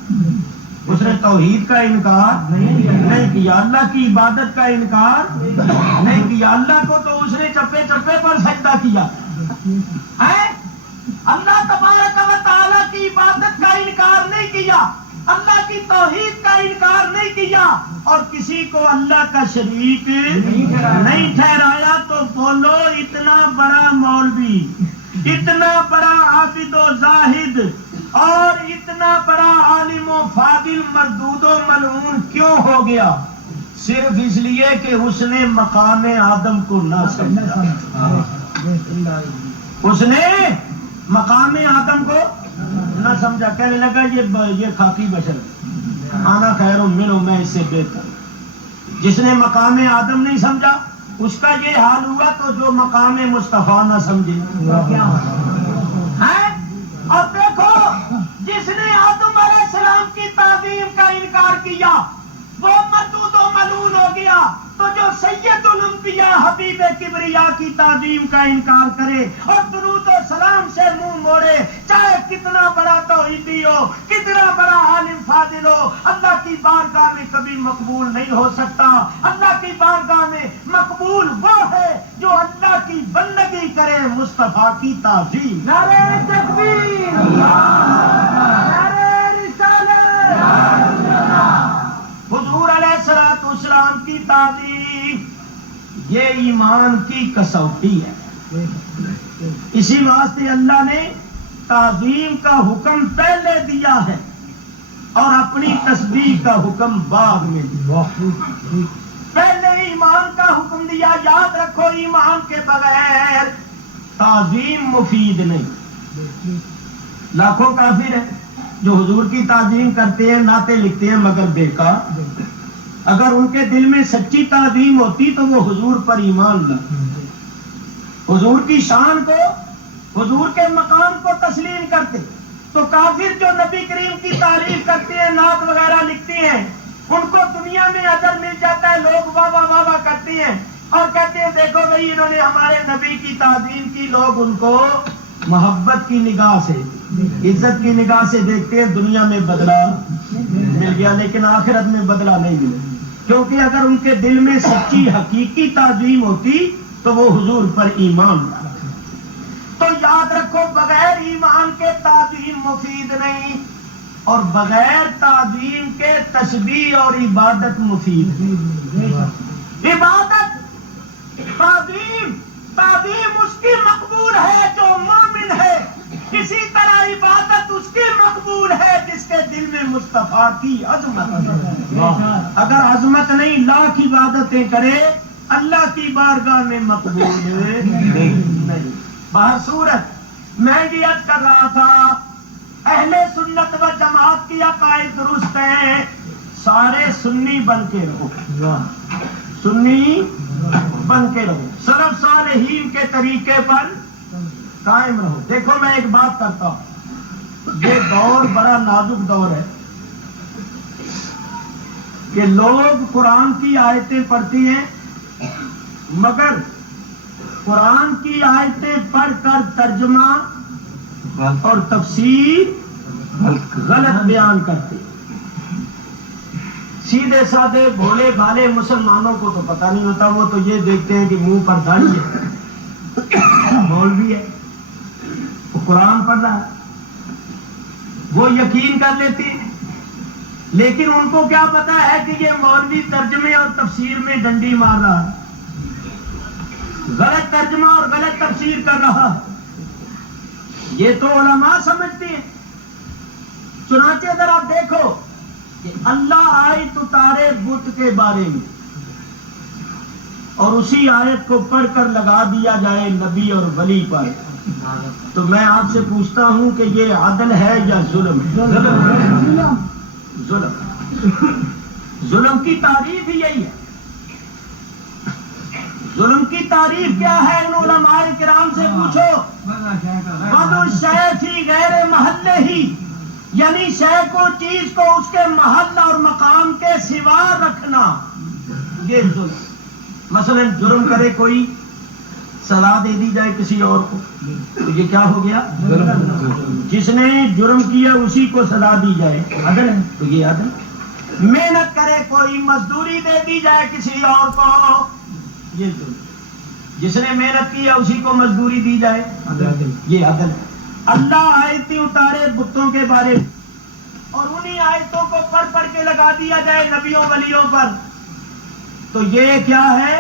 اس نے توحید کا انکار نہیں کیا، اللہ کی عبادت کا انکار نہیں کیا، اللہ کو تو اس نے چپے چپے پر سجدہ کیا ہے، اللہ تبارک و تعالیٰ کی عبادت کا انکار نہیں کیا، اللہ کی توحید کا انکار نہیں کیا، اور کسی کو اللہ کا شریک نہیں ٹھہرایا۔ تو بولو، اتنا بڑا مولوی، اتنا بڑا عابد و زاہد، اور اتنا بڑا عالم و فاضل مردود و ملعون کیوں ہو گیا؟ صرف اس لیے کہ اس نے مقام آدم کو نہ سمجھا۔ اس نے مقام آدم کو نہ سمجھا، کہنے لگا یہ خاکی بشر، آنا خیر منہ، میں اس سے بہتر۔ جس نے مقام آدم نہیں سمجھا اس کا یہ حال ہوا، تو جو مقام مصطفیٰ نہ سمجھے ہے۔ اور دیکھو، جس نے آدم علیہ السلام کی تعظیم کا انکار کیا وہ مردود و ملعون ہو گیا۔ تو جو سید الانبیاء حبیب کبریا کی تعظیم کا انکار کرے اور درود و سلام سے منہ موڑے، چاہے کتنا بڑا توحیدی ہو، کتنا بڑا عالم فاضل ہو، اللہ کی بارگاہ میں کبھی مقبول نہیں ہو سکتا۔ اللہ کی بارگاہ میں مقبول وہ ہے جو اللہ کی بندگی کرے، مصطفیٰ کی تعظیم۔ نعرہ تکبیر، نعرہ رسالت، حضور علیہ السلام کی تعظیم یہ ایمان کی کسوٹی ہے۔ اسی واسطے اللہ نے تعظیم کا حکم پہلے دیا ہے اور اپنی تسبیح کا حکم بعد میں دیا۔ پہلے ایمان کا حکم دیا، یاد رکھو ایمان کے بغیر تعظیم مفید نہیں۔ لاکھوں کافر ہیں جو حضور کی تعظیم کرتے ہیں، نعتیں لکھتے ہیں، مگر بیکار۔ اگر ان کے دل میں سچی تعظیم ہوتی تو وہ حضور پر ایمان لاتے، حضور کی شان کو، حضور کے مقام کو تسلیم کرتے، تو کافر جو نبی کریم کی تعریف کرتے ہیں، نعت وغیرہ لکھتے ہیں، ان کو دنیا میں اجر مل جاتا ہے، لوگ واہ واہ واہ واہ کرتے ہیں اور کہتے ہیں دیکھو بھائی انہوں نے ہمارے نبی کی تعظیم کی، لوگ ان کو محبت کی نگاہ سے، عزت کی نگاہ سے دیکھتے ہیں، دنیا میں بدلہ مل گیا لیکن آخرت میں بدلہ نہیں ملا، کیونکہ اگر ان کے دل میں سچی حقیقی تعظیم ہوتی تو وہ حضور پر ایمان لاتے۔ تو یاد رکھو بغیر ایمان کے تعظیم مفید نہیں، اور بغیر تعظیم کے تسبیح اور عبادت مفید ہے۔ عبادت تعظیم اس کی مقبول ہے جو مومن ہے، اسی طرح عبادت اس کی مقبول ہے جس کے دل میں مصطفیٰ کی عظمت ہے۔ اگر عظمت نہیں لاکھ عبادتیں کرے اللہ کی بارگاہ میں مقبول نہیں۔ باہر صورت میں یہ عرض کر رہا تھا، اہل سنت و جماعت کی عقائد درست ہیں، سارے سنی بن کے رہو، سنی بن کے رہو، سلف صالحین کے طریقے پر قائم رہو۔ دیکھو میں ایک بات کرتا ہوں، یہ دور بڑا نازک دور ہے کہ لوگ قرآن کی آیتیں پڑھتی ہیں مگر قرآن کی آیتیں پڑھ کر ترجمہ اور تفسیر غلط بیان کرتے۔ سیدھے سادے بھولے بھالے مسلمانوں کو تو پتہ نہیں ہوتا، وہ تو یہ دیکھتے ہیں کہ منہ پر داڑھی ہے، مولوی ہے، وہ قرآن پڑھ رہا ہے، وہ یقین کر لیتے ہیں، لیکن ان کو کیا پتا ہے کہ یہ مولوی ترجمے اور تفسیر میں ڈنڈی مار رہا ہے، غلط ترجمہ اور غلط تفسیر کر رہا ہے۔ یہ تو علماء سمجھتے ہیں۔ چنانچہ ذرا دیکھو کہ اللہ آیت اتارے بت کے بارے میں اور اسی آیت کو پڑھ کر لگا دیا جائے نبی اور ولی پر، تو میں آپ سے پوچھتا ہوں کہ یہ عدل ہے یا ظلم ہے؟ ظلم کی تعریف ہی یہی ہے۔ ظلم کی تعریف کیا ہے؟ ان علماء کرام سے پوچھو۔ وضع الشیء فی غیر محلہ ہی، یعنی شے کو، چیز کو اس کے محل اور مقام کے سوا رکھنا، یہ ظلم۔ مثلا جرم کرے کوئی، سزا دے دی جائے کسی اور کو، تو یہ کیا ہو گیا؟ جس نے جرم کیا اسی کو سزا دی جائے، عدل ہے، تو یہ عدل۔ محنت کرے کوئی، مزدوری دے دی جائے کسی اور کو، یہ ظلم۔ جس نے محنت کیا اسی کو مزدوری دی جائے، یہ عدل ہے۔ اللہ آیتیں اتارے بتوں کے بارے اور انہی آیتوں کو پڑھ پڑھ کے لگا دیا جائے نبیوں ولیوں پر، تو یہ کیا ہے؟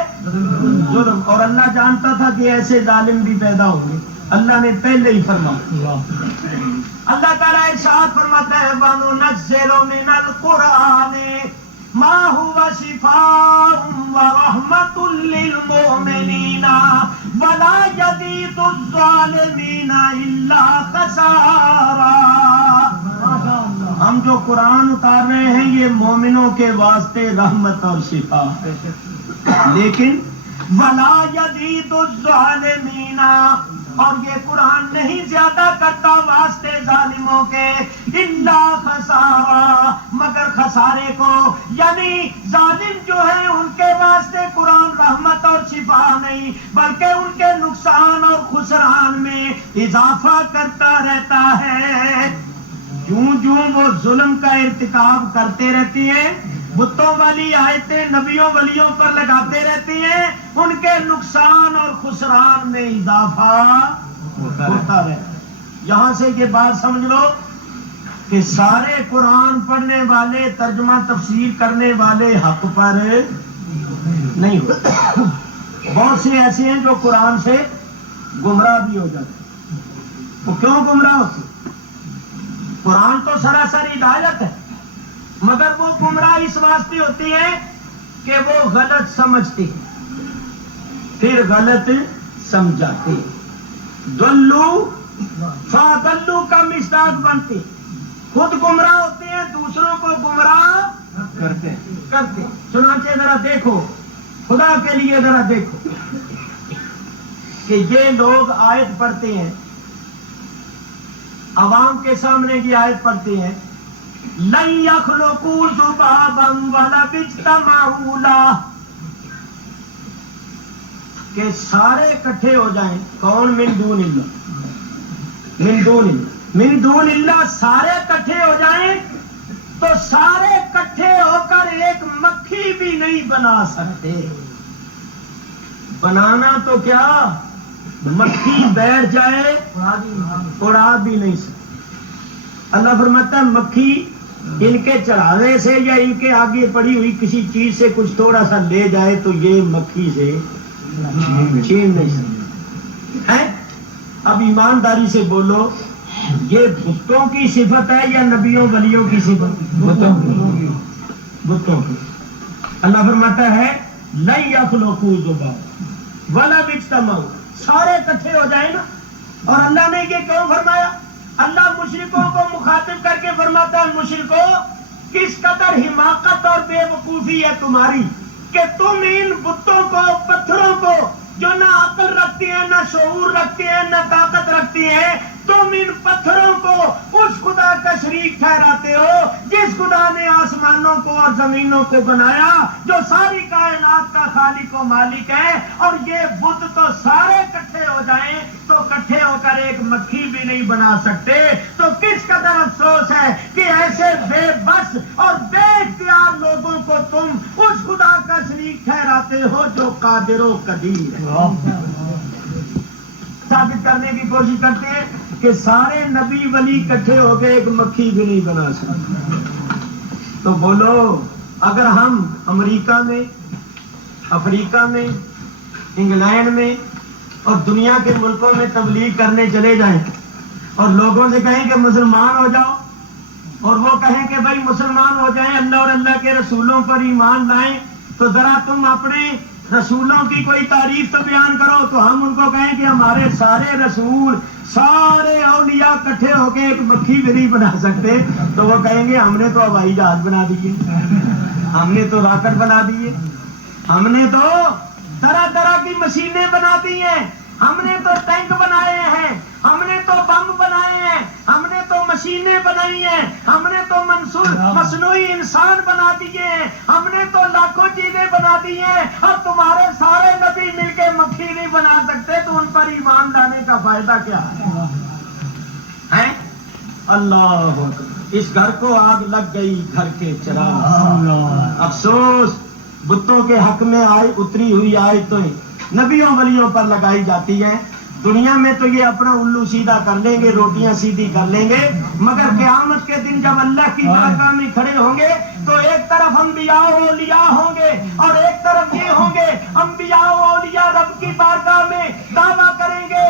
ظلم۔ اور اللہ جانتا تھا کہ ایسے ظالم بھی پیدا ہوں گے، اللہ نے پہلے ہی فرمایا۔ اللہ تعالیٰ ارشاد فرماتا ہے وَنُنَزِّلُ مِنَ الْقُرْآنِ مَا هُوَ شِفَاءٌ وَرَحْمَةٌ لِّلْمُؤْمِنِينَ وَلَا يَزِيدُ الظَّالِمِينَ إِلَّا خَسَارًا۔ ہم جو قرآن اتار رہے ہیں یہ مومنوں کے واسطے رحمت اور شفا ہے، لیکن وَلَا يَزِيدُ الظَّالِمِينَ، اور یہ قرآن نہیں زیادہ کرتا واسطے ظالموں کے، الا خسارا، مگر خسارے کو، یعنی ظالم جو ہیں ان کے واسطے قرآن رحمت اور شفا نہیں بلکہ ان کے نقصان اور خسران میں اضافہ کرتا رہتا ہے۔ جوں وہ ظلم کا ارتکاب کرتے رہتی ہیں، بتوں والی آیتیں نبیوں ولیوں پر لگاتے رہتے ہیں، ان کے نقصان اور خسران میں اضافہ ہوتا رہتا ہے۔ یہاں سے یہ بات سمجھ لو کہ سارے قرآن پڑھنے والے، ترجمہ تفسیر کرنے والے حق پر نہیں ہوتے، بہت سے ایسے ہیں جو قرآن سے گمراہ بھی ہو جاتے ہیں۔ وہ کیوں گمراہ ہوتے؟ قرآن تو سراسر ہدایت ہے، مگر وہ گمراہ اس واسطے ہوتے ہیں کہ وہ غلط سمجھتے ہیں پھر غلط سمجھاتے ہیں۔ دلو فاضلو کا مصداق بنتے، خود گمراہ ہوتے ہیں، دوسروں کو گمراہ کرتے ہیں۔ چنانچہ ذرا دیکھو، خدا کے لیے ذرا دیکھو کہ یہ لوگ آیت پڑھتے ہیں، عوام کے سامنے کی آیت پڑھتے ہیں لن یخلقوا ذبابا ولو اجتمعوا لہ، کہ سارے اکٹھے ہو جائیں. کون؟ من دون اللہ، من دون اللہ سارے اکٹھے ہو جائیں تو سارے اکٹھے ہو کر ایک مکھی بھی نہیں بنا سکتے. بنانا تو کیا، مکھی بیٹھ جائے اڑا بھی نہیں سکتے. اللہ فرماتا ہے مکھی ان کے چڑھاوے سے یا ان کے آگے پڑی ہوئی کسی چیز سے کچھ تھوڑا سا لے جائے تو یہ مکھی سے چھین نہیں سکتے ہیں. اب ایمانداری سے بولو، یہ بتوں کی صفت ہے یا نبیوں ولیوں کی صفت؟ بتوں کی. اللہ فرماتا ہے لن یخلقوا ذبابا ولو اجتمعوا، سارے اکٹھے ہو جائیں نا. اور اللہ نے یہ کیوں فرمایا؟ اللہ مشرکوں کو مخاطب کر کے فرماتا ہے مشرکوں کس قدر حماقت اور بے وقوفی ہے تمہاری کہ تم ان بتوں کو، پتھروں کو جو نہ عقل رکھتی ہیں، نہ شعور رکھتی ہیں، نہ طاقت رکھتی ہیں، تم ان پتھروں کو اس خدا کا شریک ٹھہراتے ہو جس خدا نے آسمانوں کو اور زمینوں کو بنایا، جو ساری کائنات کا خالق و مالک ہے. اور یہ بت تو سارے اکٹھے ہو جائیں تو اکٹھے ہو کر ایک مکھی بھی نہیں بنا سکتے. تو کس قدر افسوس ہے کہ ایسے بے بس اور بے اختیار لوگوں کو تم اس خدا کا شریک ٹھہراتے ہو جو قادر و قدیر ہے. ثابت کرنے کی کوشش کرتے ہیں کہ سارے نبی ولی اکٹھے ہو کے ایک مکھی بھی نہیں بنا سکتے. تو بولو اگر ہم امریکہ میں، افریقہ میں، انگلینڈ میں اور دنیا کے ملکوں میں تبلیغ کرنے چلے جائیں اور لوگوں سے کہیں کہ مسلمان ہو جاؤ، اور وہ کہیں کہ بھائی مسلمان ہو جائیں، اللہ اور اللہ کے رسولوں پر ایمان لائیں، تو ذرا تم اپنے رسولوں کی کوئی تعریف تو بیان کرو. تو ہم ان کو کہیں کہ ہمارے سارے رسول، سارے اولیاء اکٹھے ہو کے ایک مکھی بھی نہیں بنا سکتے. تو وہ کہیں گے ہم نے تو ہوائی جہاز بنا دیے، ہم نے تو راکٹ بنا دیے، ہم نے تو طرح طرح کی مشینیں بنا دی ہیں، ہم نے تو ٹینک بنائے ہیں، ہم نے تو بم بنائے ہیں، ہم نے تو مشینیں بنائی ہیں، ہم نے تو مصنوعی انسان بنا دیے ہیں، ہم نے تو لاکھوں چیزیں بنا دی ہیں، اور تمہارے سارے نبی مل کے مکھی نہیں بنا سکتے. تو ان پر ایمان لانے کا فائدہ کیا ہے؟ اللہ اکبر. اس گھر کو آگ لگ گئی گھر کے چراغ. افسوس بتوں کے حق میں اتری ہوئی آیتیں نبیوں ولیوں پر لگائی جاتی ہیں. دنیا میں تو یہ اپنا الو سیدھا کر لیں گے، روٹیاں سیدھی کر لیں گے، مگر قیامت کے دن جب اللہ کی بارگاہ میں کھڑے ہوں گے تو ایک طرف انبیاء و اولیاء ہوں گے اور ایک طرف یہ ہوں گے انبیاء و اولیاء رب کی بارگاہ میں دعویٰ کریں گے،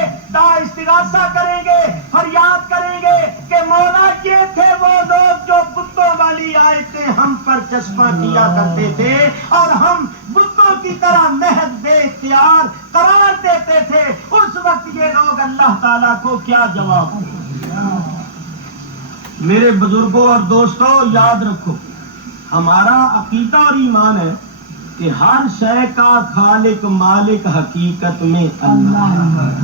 استغاثہ کریں گے، فریاد کریں گے کہ مولا یہ تھے وہ لوگ جو بتوں والی آیتیں ہم پر چسپاں کیا کرتے تھے اور ہم بتوں کی طرح محض بے اختیار قرار دیتے تھے. اس وقت یہ لوگ اللہ تعالیٰ کو کیا جواب دیں؟ میرے بزرگوں اور دوستوں یاد رکھو، ہمارا عقیدہ اور ایمان ہے کہ ہر شے کا خالق مالک حقیقت میں اللہ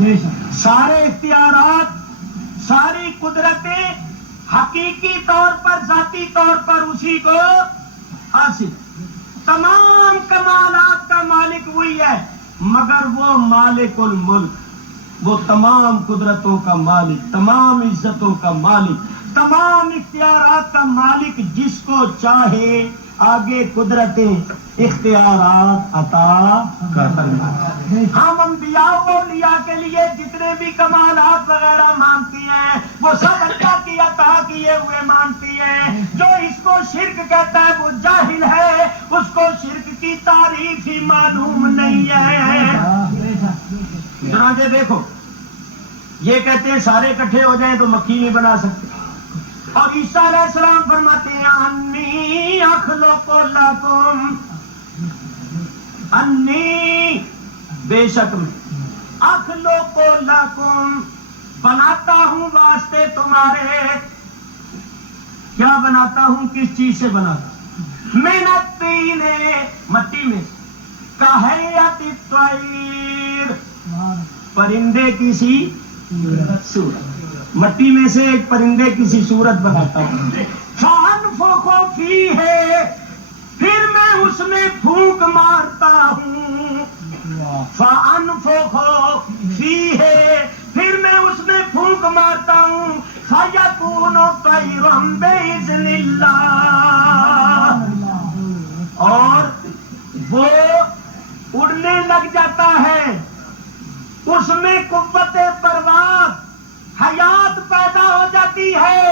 ہے. سارے اختیارات، ساری قدرتیں حقیقی طور پر، ذاتی طور پر اسی کو حاصل. تمام کمالات کا مالک وہی ہے، مگر وہ مالک الملک، وہ تمام قدرتوں کا مالک، تمام عزتوں کا مالک، تمام اختیارات کا مالک، جس کو چاہے آگے قدرتیں اختیارات عطا کرتا ہے. ہم انبیاء و اولیاء کے لیے جتنے بھی کمالات وغیرہ مانتی ہیں وہ سب اللہ کی عطا کیے ہوئے مانتی ہیں. جو اس کو شرک کہتا ہے وہ جاہل ہے، اس کو شرک کی تعریف ہی معلوم نہیں ہے. چنانچہ دیکھو یہ کہتے ہیں سارے اکٹھے ہو جائیں تو مکھی نہیں بنا سکتے، اور عیسیٰ علیہ السلام فرماتے ہیں انی اخلق لکم، انی بے شک میں، اخلق لکم بناتا ہوں واسطے تمہارے. کیا بناتا ہوں؟ کس چیز سے بناتا ہوں؟ من الطین، مٹی میں، کہیئت الطیر، پرندے کی سی صورت. مٹی میں سے ایک پرندے کی سی صورت بناتا ہوں، فَأَنفُخُ فِيهِ، پھر میں اس میں پھونک مارتا ہوں، فَأَنفُخُ فِيهِ، پھر میں اس میں پھونک مارتا ہوں، فَيَكُونُ طَيْرًا بِإِذْنِ اللَّهِ، اور وہ اڑنے لگ جاتا ہے، اس میں قوت پرواز، حیات پیدا ہو جاتی ہے،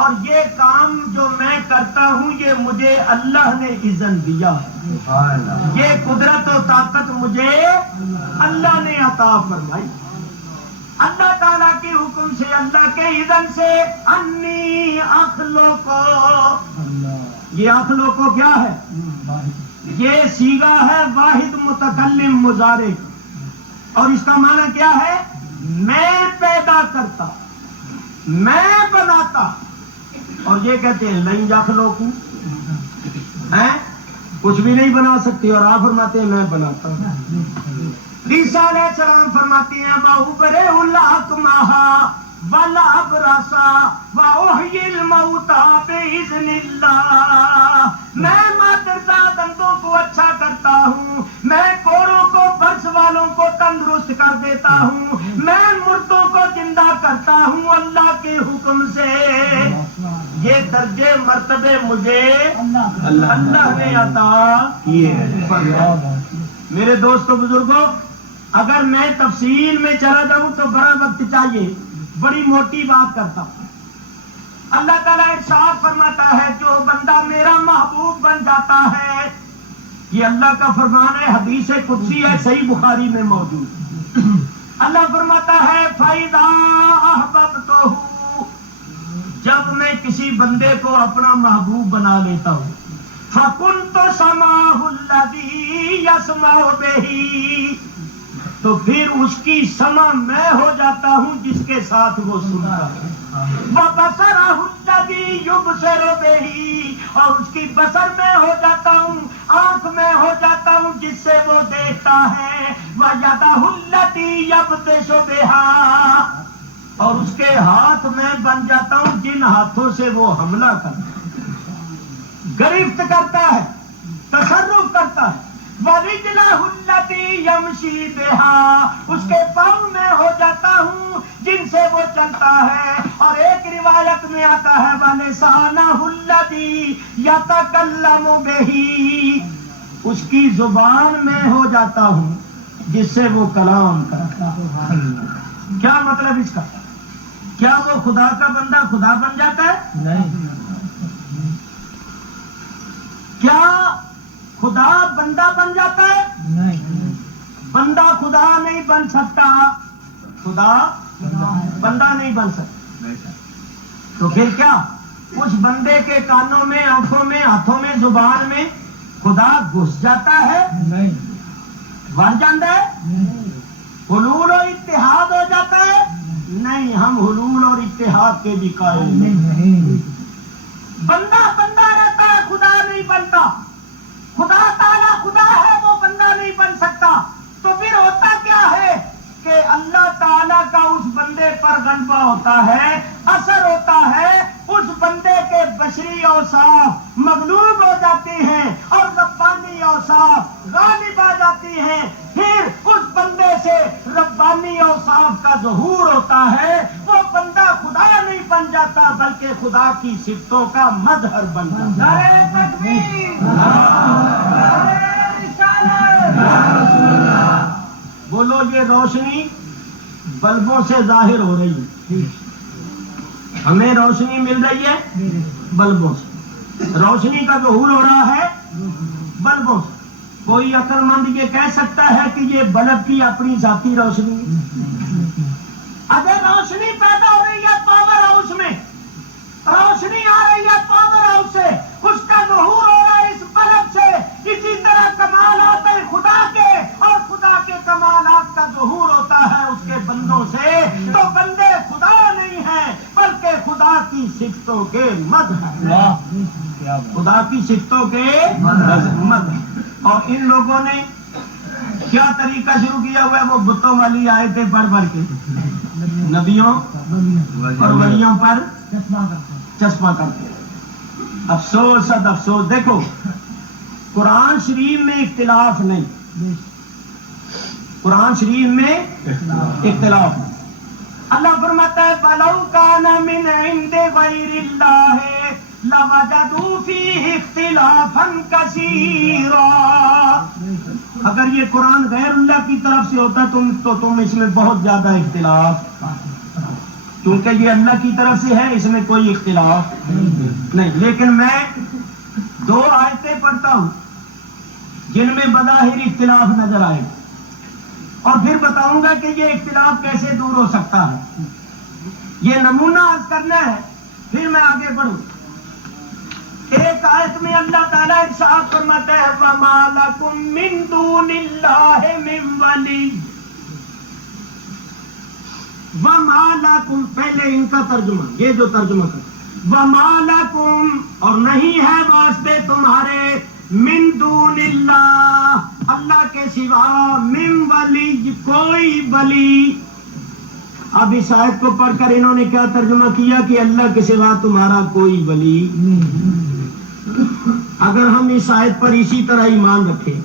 اور یہ کام جو میں کرتا ہوں یہ مجھے اللہ نے اذن دیا ہے، یہ قدرت و طاقت مجھے اللہ نے عطا فرمائی، اللہ تعالیٰ کے حکم سے، اللہ کے اذن سے، انی اخلق، یہ اخلق کو کیا ہے؟ یہ صیغہ ہے واحد متکلم مضارع کا، اور اس کا معنی کیا ہے؟ میں پیدا کرتا، میں بناتا، اور یہ کہتے ہیں لن یخلقوا، کچھ بھی نہیں بنا سکتے، اور آپ فرماتے ہیں میں بناتا ہوں۔ عیسیٰ علیہ السلام فرماتے ہیں وَأُبْرِئُ الْأَكْمَحَ وَالْأَبْرَصَ وَأُحْيِي الْمَوْتَىٰ بِإِذْنِ اللَّهِ، میں مادرزاد اندھوں کو اچھا کرتا ہوں، میں کوڑوں کو، برس والوں کو تندرست کر دیتا ہوں، میں مردوں کو زندہ کرتا ہوں اللہ کے حکم سے، یہ درجے مرتبے مجھے اللہ نے عطا کیے ہیں۔ میرے دوستو بزرگوں، اگر میں تفصیل میں چلا جاؤں تو بڑا وقت چاہیے، بڑی موٹی بات کرتا ہوں۔ اللہ تعالیٰ ارشاد فرماتا ہے جو بندہ میرا محبوب بن جاتا ہے، یہ اللہ کا فرمان ہے، حدیث قدسی ہے، صحیح بخاری میں موجود۔ اللہ فرماتا ہے فَإِذَا أَحْبَبْتُهُ، جب میں کسی بندے کو اپنا محبوب بنا لیتا ہوں، فَكُنْتُ سَمْعَهُ الَّذِي يَسْمَعُ بِهِ، تو پھر اس کی سمع میں ہو جاتا ہوں جس کے ساتھ وہ سنتا ہے، وَبَصَرَهُ الَّذِي يُبْصِرُ بِهِ، اور اس کی بصر میں ہو جاتا ہوں، آنکھ میں ہو جاتا ہوں جس سے وہ دیکھتا ہے، وَيَدَهُ الَّتِي يَبْطِشُ بِهَا، اور اس کے ہاتھ میں بن جاتا ہوں جن ہاتھوں سے وہ حملہ کرتا ہے، گرفت کرتا ہے، تصرف کرتا ہے، وَرِجْلَهُ الَّتِي يَمْشِي بِهَا، اس کے پاؤں میں ہو جاتا ہوں جن سے وہ چلتا ہے، اور ایک روایت میں آتا ہے وَلِسَانَهُ الَّذِي يَتَكَلَّمُ بِهِ، اس کی زبان میں ہو جاتا ہوں جس سے وہ کلام کرتا ہے۔ کیا مطلب اس کا؟ کیا وہ خدا کا بندہ خدا بن جاتا ہے؟ نہیں۔ کیا خدا بندہ بن جاتا ہے؟ نہیں۔ بندہ خدا نہیں بن سکتا، خدا بندہ نہیں بن سکتا، تو پھر کیا اس بندے کے کانوں میں، آنکھوں میں، ہاتھوں میں، زبان میں خدا گھس جاتا ہے؟ نہیں۔ بن جاتا ہے؟ حلول و اتحاد ہو جاتا ہے؟ نہیں، ہم حلول اور اتحاد کے بھی قائل نہیں۔ بندہ بندہ رہتا ہے، خدا نہیں بنتا، خدا تعالیٰ خدا ہے، وہ بندہ نہیں بن سکتا، تو پھر ہوتا کیا ہے کہ اللہ تعالیٰ کا اس بندے پر غلبہ ہوتا ہے، اثر ہوتا ہے، اس بندے کے بشری اوصاف مغلوب ہو جاتے ہیں اور ربانی اوصاف غالب آ جاتی ہیں، پھر اس بندے سے ربانی اوصاف کا ظہور ہوتا ہے، وہ بندہ خدا نہیں بن جاتا بلکہ خدا کی صفتوں کا مظہر بن جاتا ہے۔ نعرہ تکبیر، نعرہ رسالت۔ بولو، یہ روشنی بلبوں سے ظاہر ہو رہی ہے، ہمیں روشنی مل رہی ہے بلبوں سے، روشنی کا ظہور ہو رہا ہے بلبوں سے۔ کوئی عقل مند یہ کہہ سکتا ہے کہ یہ بلب کی اپنی ذاتی روشنی؟ اگر روشنی پیدا ہو رہی ہے پاور ہاؤس میں، روشنی آ رہی ہے پاور ہاؤس سے، اس کا ظہور ہو رہا ہے اس بلب سے، اسی طرح کمالات خدا کے اور خدا کے کمالات کا ظہور ہوتا ہے اس کے بندوں سے، تو بندے خدا نہیں ہیں بلکہ خدا کی صفتوں کے مظہر، خدا کی صفتوں کے مظہر۔ اور ان لوگوں نے کیا طریقہ شروع کیا ہوا ہے؟ وہ بتوں والی آیتیں پڑھ پڑھ کے، نبیوں اور ولیوں پر چشمہ کرتے ہیں۔ افسوس صد افسوس۔ دیکھو قرآن شریف میں اختلاف نہیں، قرآن شریف میں اختلاف نہیں۔ اللہ فرماتا ہے فَلَوْ كَانَ مِنْ عِنْدِ غَيْرِ اللَّهِ لَوَجَدُوا فِيهِ اخْتِلَافًا كَثِيرًا۔ اگر یہ قرآن غیر اللہ کی طرف سے ہوتا تو تم اس میں بہت زیادہ اختلاف، کیونکہ یہ اللہ کی طرف سے ہے، اس میں کوئی اختلاف نہیں۔ لیکن میں دو آیتیں پڑھتا ہوں جن میں بظاہر اختلاف نظر آئے اور پھر بتاؤں گا کہ یہ اختلاف کیسے دور ہو سکتا ہے۔ یہ نمونہ عرض کرنا ہے، پھر میں آگے بڑھوں۔ ایک آیت میں اللہ تعالیٰ ارشاد فرماتا ہے وَمَا لَكُم مِّن دُونِ اللَّهِ مِن وَلِيٍّ۔ وَمَا لَكُم، پہلے ان کا ترجمہ، یہ جو ترجمہ کرتا وَمَا لَكُم، اور نہیں ہے واسطے تمہارے، من دون اللہ، اللہ کے سوا، من ولی، کوئی ولی۔ اب اس آیت کو پڑھ کر انہوں نے کیا ترجمہ کیا کہ اللہ کے سوا تمہارا کوئی ولی نہیں۔ اگر ہم اس آیت پر اسی طرح ایمان رکھیں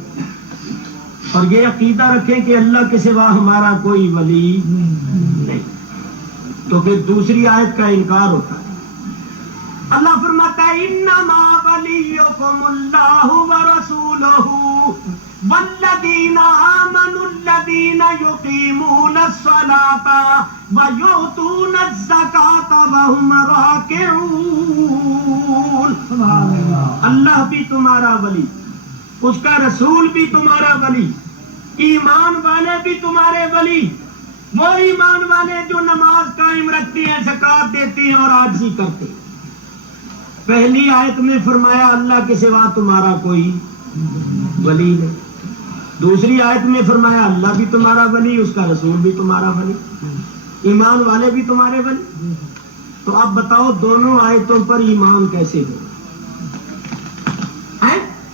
اور یہ عقیدہ رکھیں کہ اللہ کے سوا ہمارا کوئی ولی نہیں، تو پھر دوسری آیت کا انکار ہوتا ہے۔ اللہ فرماتا ہے انما ولیکم اللہ ورسولہ والذین آمنوا الذین یقیمون الصلاۃ ویؤتون الزکاۃ وہم راکعون۔ اللہ بھی تمہارا ولی، اس کا رسول بھی تمہارا ولی، ایمان والے بھی تمہارے ولی، وہ ایمان والے جو نماز قائم رکھتے ہیں، زکوٰۃ دیتے ہیں اور عاجزی کرتے ہیں۔ پہلی آیت میں فرمایا اللہ کے سوا تمہارا کوئی ولی نہیں، دوسری آیت میں فرمایا اللہ بھی تمہارا ولی، اس کا رسول بھی تمہارا ولی، ایمان والے بھی تمہارے ولی۔ تو اب بتاؤ دونوں آیتوں پر ایمان کیسے ہو؟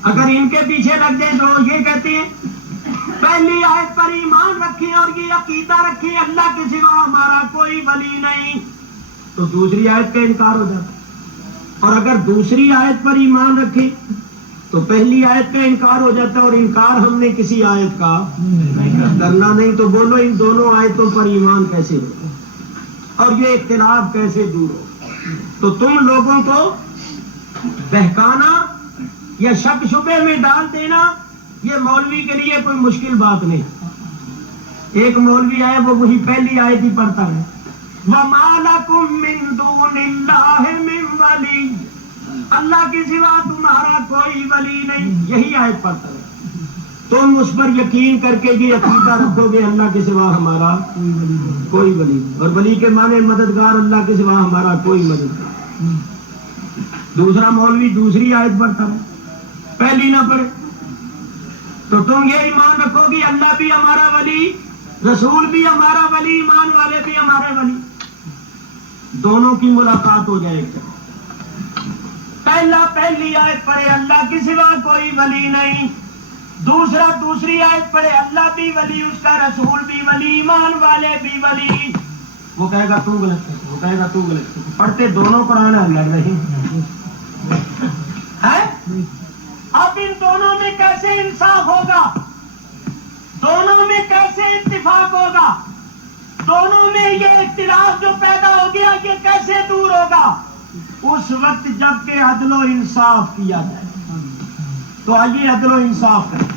اگر ان کے پیچھے لگ جائیں تو یہ کہتے ہیں پہلی آیت پر ایمان رکھیں اور یہ عقیدہ رکھیں اللہ کے سوا ہمارا کوئی ولی نہیں، تو دوسری آیت کا انکار ہو جاتا۔ اور اگر دوسری آیت پر ایمان رکھیں تو پہلی آیت کا انکار ہو جاتا ہے، اور انکار ہم نے کسی آیت کا کرنا نہیں۔ تو بولو ان دونوں آیتوں پر ایمان کیسے ہو اور یہ اختلاف کیسے دور ہو؟ تو تم لوگوں کو بہکانا یا شک شبے میں ڈال دینا یہ مولوی کے لیے کوئی مشکل بات نہیں۔ ایک مولوی آئے وہ وہی پہلی آیت ہی پڑھتا ہے وَمَا لَكُم مِّن دُونِ اللَّهِ مِن وَلِيٍّ، اللہ کے سوا تمہارا کوئی ولی نہیں، یہی آیت پڑھتا ہے۔ تم اس پر یقین کر کے یہ عقیدہ رکھو گے اللہ کے سوا ہمارا کوئی ولی نہیں، اور ولی کے معنی مددگار، اللہ کے سوا ہمارا کوئی مددگار۔ دوسرا مولوی دوسری آیت پڑھتا ہے، پہلی نہ پڑھے۔ تو تم یہ ایمان رکھو گی اللہ بھی ہمارا ولی، رسول بھی ہمارا ولی، ایمان والے بھی ہمارے ولی، دونوں کی ملاقات ہو جائے گی۔ پہلی آیت پڑھے اللہ کے سوا کوئی ولی نہیں، دوسرا دوسری آیت پڑھے اللہ بھی ولی، اس کا رسول بھی ولی، ایمان والے بھی ولی۔ وہ کہے گا تو غلط ہے، وہ کہے گا تو غلط ہے، پڑھتے دونوں قرآن لڑ رہے ہیں۔ اب ان دونوں میں کیسے انصاف ہوگا؟ دونوں میں کیسے اتفاق ہوگا؟ دونوں میں یہ اختلاف جو پیدا ہو گیا یہ کیسے دور ہوگا؟ اس وقت جب کہ عدل و انصاف کیا جائے۔ تو آئیے عدل و انصاف کریں۔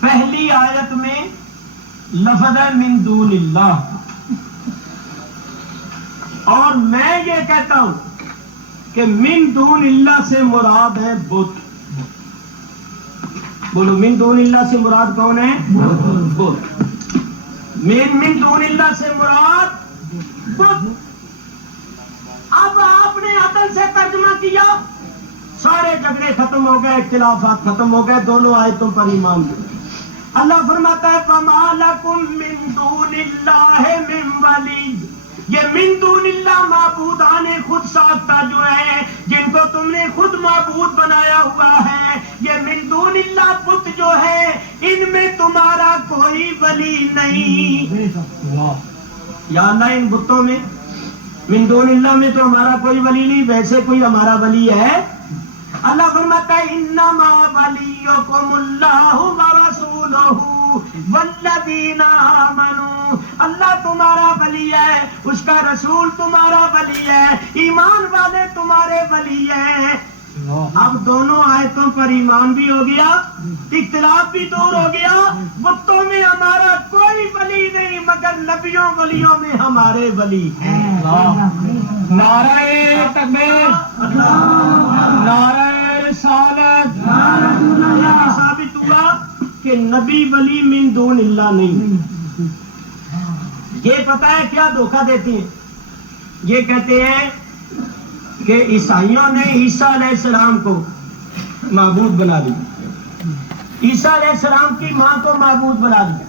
پہلی آیت میں لفظ ہے من دون اللہ، اور میں یہ کہتا ہوں کہ من دون اللہ سے مراد ہے بت۔ بولو من دون اللہ سے مراد کون ہے؟ بت۔ من دون اللہ سے مراد بت۔ اب آپ نے عدل سے ترجمہ کیا، سارے جھگڑے ختم ہو گئے، اختلافات ختم ہو گئے، دونوں آیتوں پر ایمان لے۔ اللہ فرماتا ہے فَمَا لَكُم مِّن دُونِ اللَّهِ مِن وَلِيٍّ، یہ من دون اللہ معبودان خود ساختہ جو ہے، جن کو تم نے خود معبود بنایا ہوا ہے، یہ من دون اللہ بت جو ہے، ان میں تمہارا کوئی ولی نہیں۔ یا اللہ ان بتوں میں من دون اللہ میں تو ہمارا کوئی ولی نہیں، ویسے کوئی ہمارا ولی ہے؟ اللہ فرماتا ہے انما ولیکم اللہ ورسولہ والذین آمنوا، اللہ تمہارا ولی ہے، اس کا رسول تمہارا ولی ہے، ایمان والے تمہارے ولی ہیں۔ اب دونوں آیتوں پر ایمان بھی ہو گیا، اختلاف بھی دور ہو گیا۔ بتوں میں ہمارا کوئی ولی نہیں مگر نبیوں ولیوں میں ہمارے ولی ہیں۔ نعرہ تکبیر، نعرہ رسالت۔ یہ ثابت ہوا کہ نبی ولی من دون اللہ نہیں۔ یہ پتہ ہے کیا دھوکہ دیتے ہیں؟ یہ کہتے ہیں کہ عیسائیوں نے عیسیٰ علیہ السلام کو معبود بنا دیا، عیسیٰ علیہ السلام کی ماں کو معبود بنا دیا،